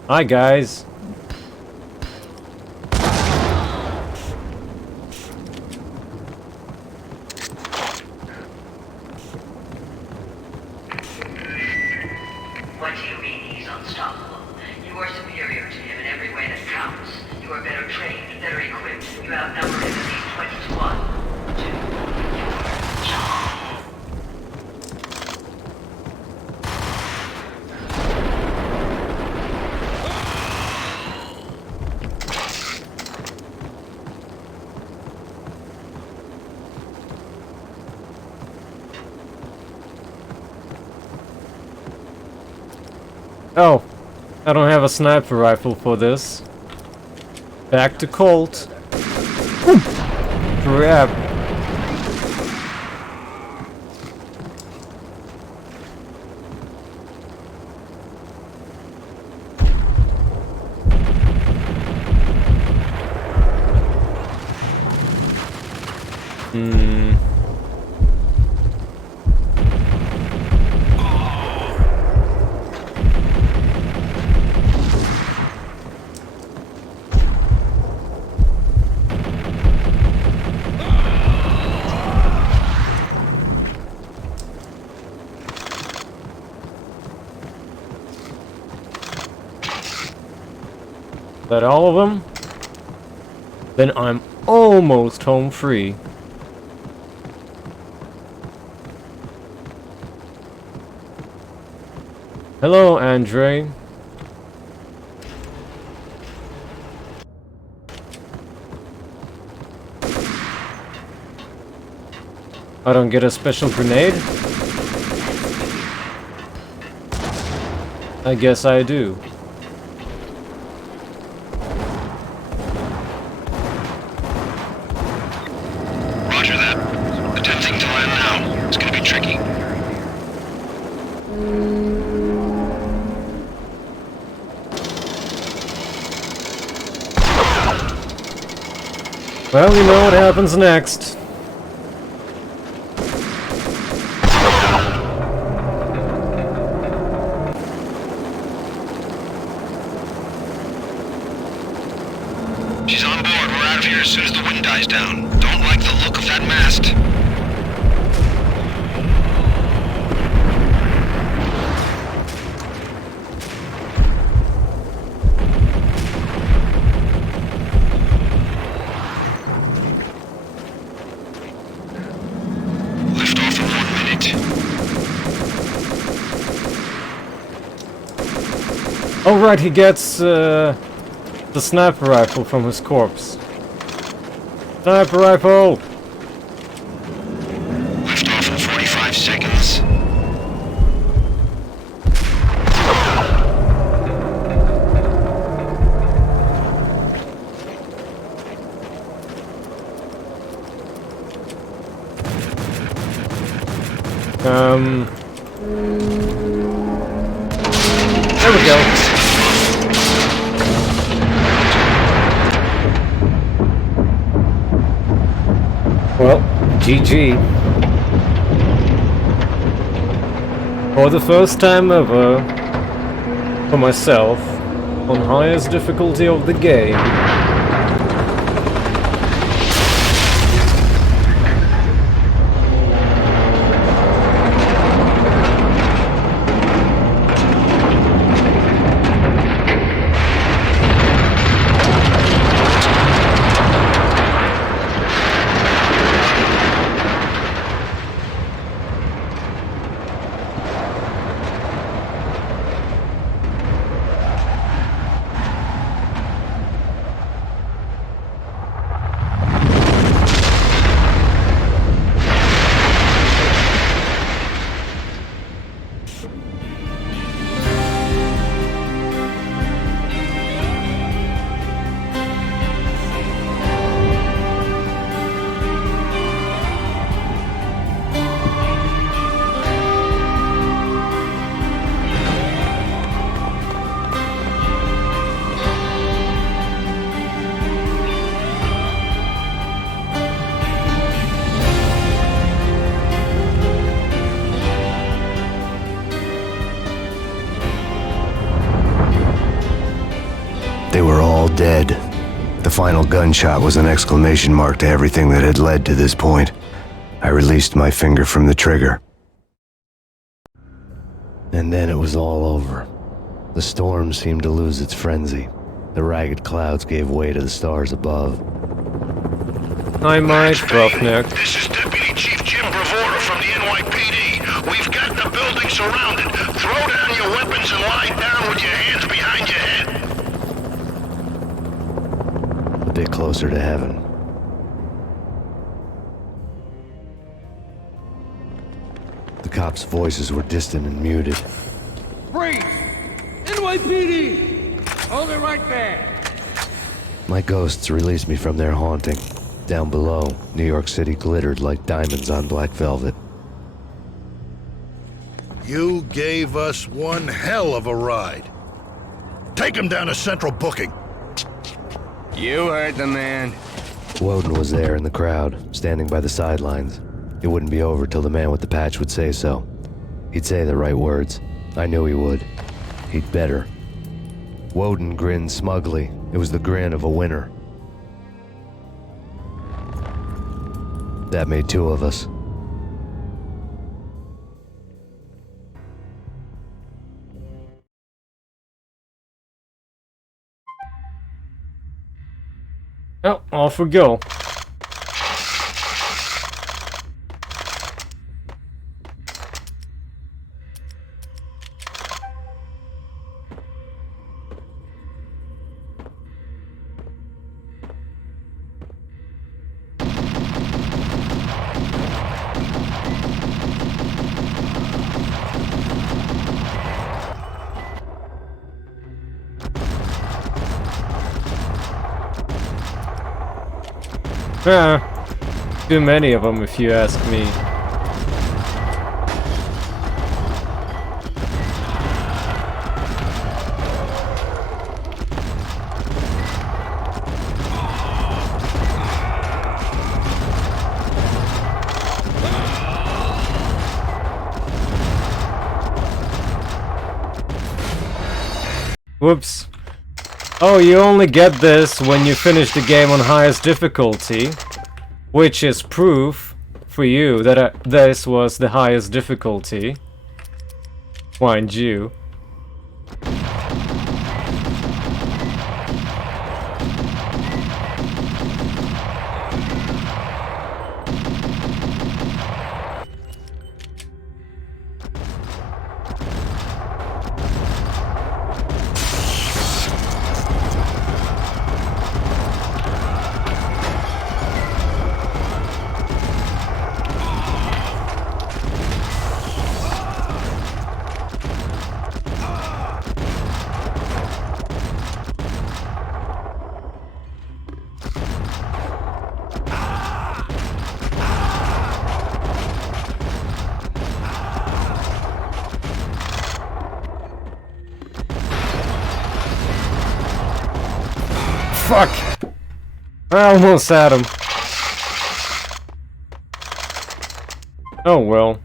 Hi guys. Oh, I don't have a sniper rifle for this. Back to Colt. Crap. That all of them? Then I'm almost home free. Hello, Andre. I don't get a special grenade? I guess I do. Well, you know what happens next. She's on board. We're out of here as soon as the wind dies down. Don't like the look of that mast. Oh right, he gets the sniper rifle from his corpse. Sniper rifle! Lift off in 45 seconds. There we go. Well, GG. For the first time ever, for myself, on highest difficulty of the game. They were all dead. The final gunshot was an exclamation mark to everything that had led to this point. I released my finger from the trigger. And then it was all over. The storm seemed to lose its frenzy. The ragged clouds gave way to the stars above. I might, Roughneck. This is Deputy Chief Jim Bravura from the NYPD. We've got the building surrounded. Throw down your weapons and lie down with your hands behind your head. A bit closer to heaven. The cops' voices were distant and muted. Freeze! NYPD! Hold it right there! My ghosts released me from their haunting. Down below, New York City glittered like diamonds on black velvet. You gave us one hell of a ride. Take him down to Central Booking. You heard the man. Woden was there in the crowd, standing by the sidelines. It wouldn't be over till the man with the patch would say so. He'd say the right words. I knew he would. He'd better. Woden grinned smugly. It was the grin of a winner. That made two of us. Oh, off we go. Too many of them if you ask me. Whoops. Oh, you only get this when you finish the game on highest difficulty, which is proof for you that this was the highest difficulty. Mind you. Fuck! I almost had him. Oh well.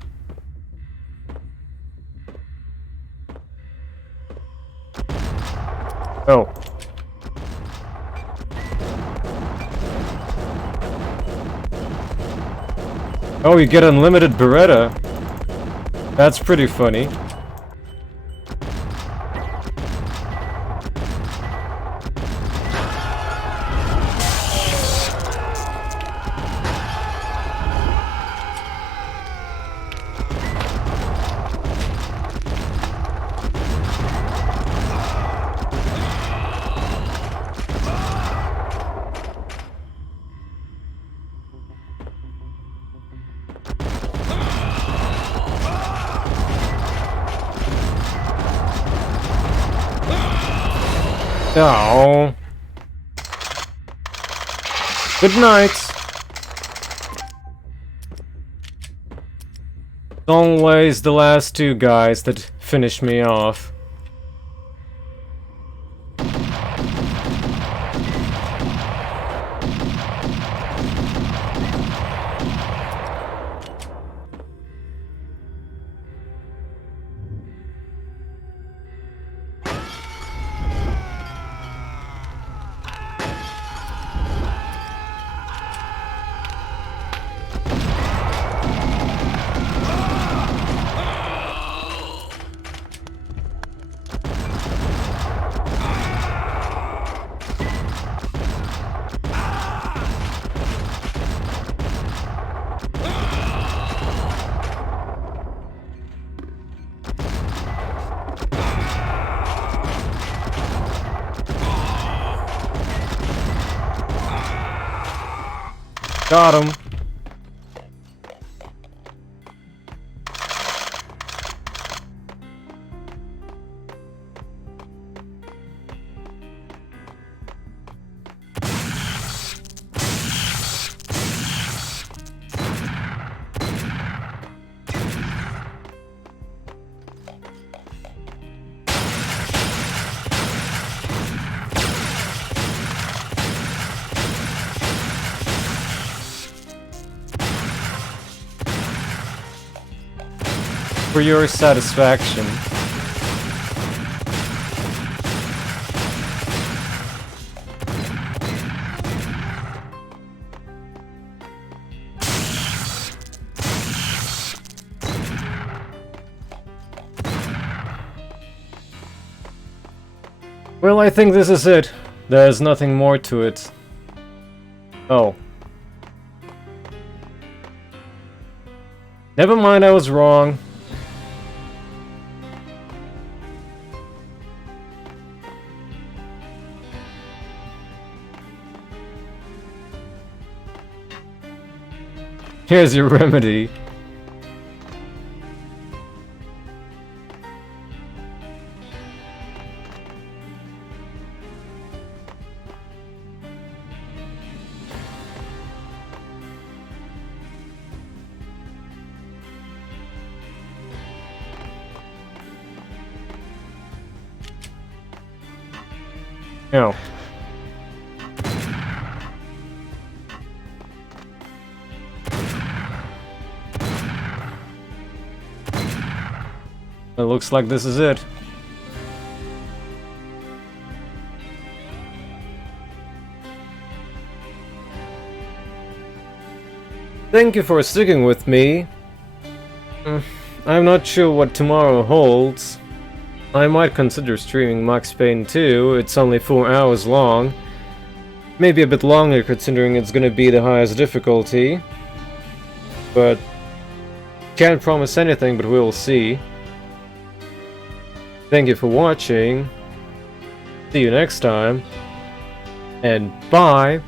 Oh. Oh, you get unlimited Beretta. That's pretty funny. Oh. Good night. It's always the last two guys that finish me off. Got him. For your satisfaction. Well, I think this is it. There's nothing more to it. Oh. Never mind, I was wrong. Here's your remedy. No. It looks like this is it. Thank you for sticking with me. I'm not sure what tomorrow holds. I might consider streaming Max Payne 2. It's only 4 hours long. Maybe a bit longer considering it's gonna be the highest difficulty. But can't promise anything, but we'll see. Thank you for watching. See you next time. And bye.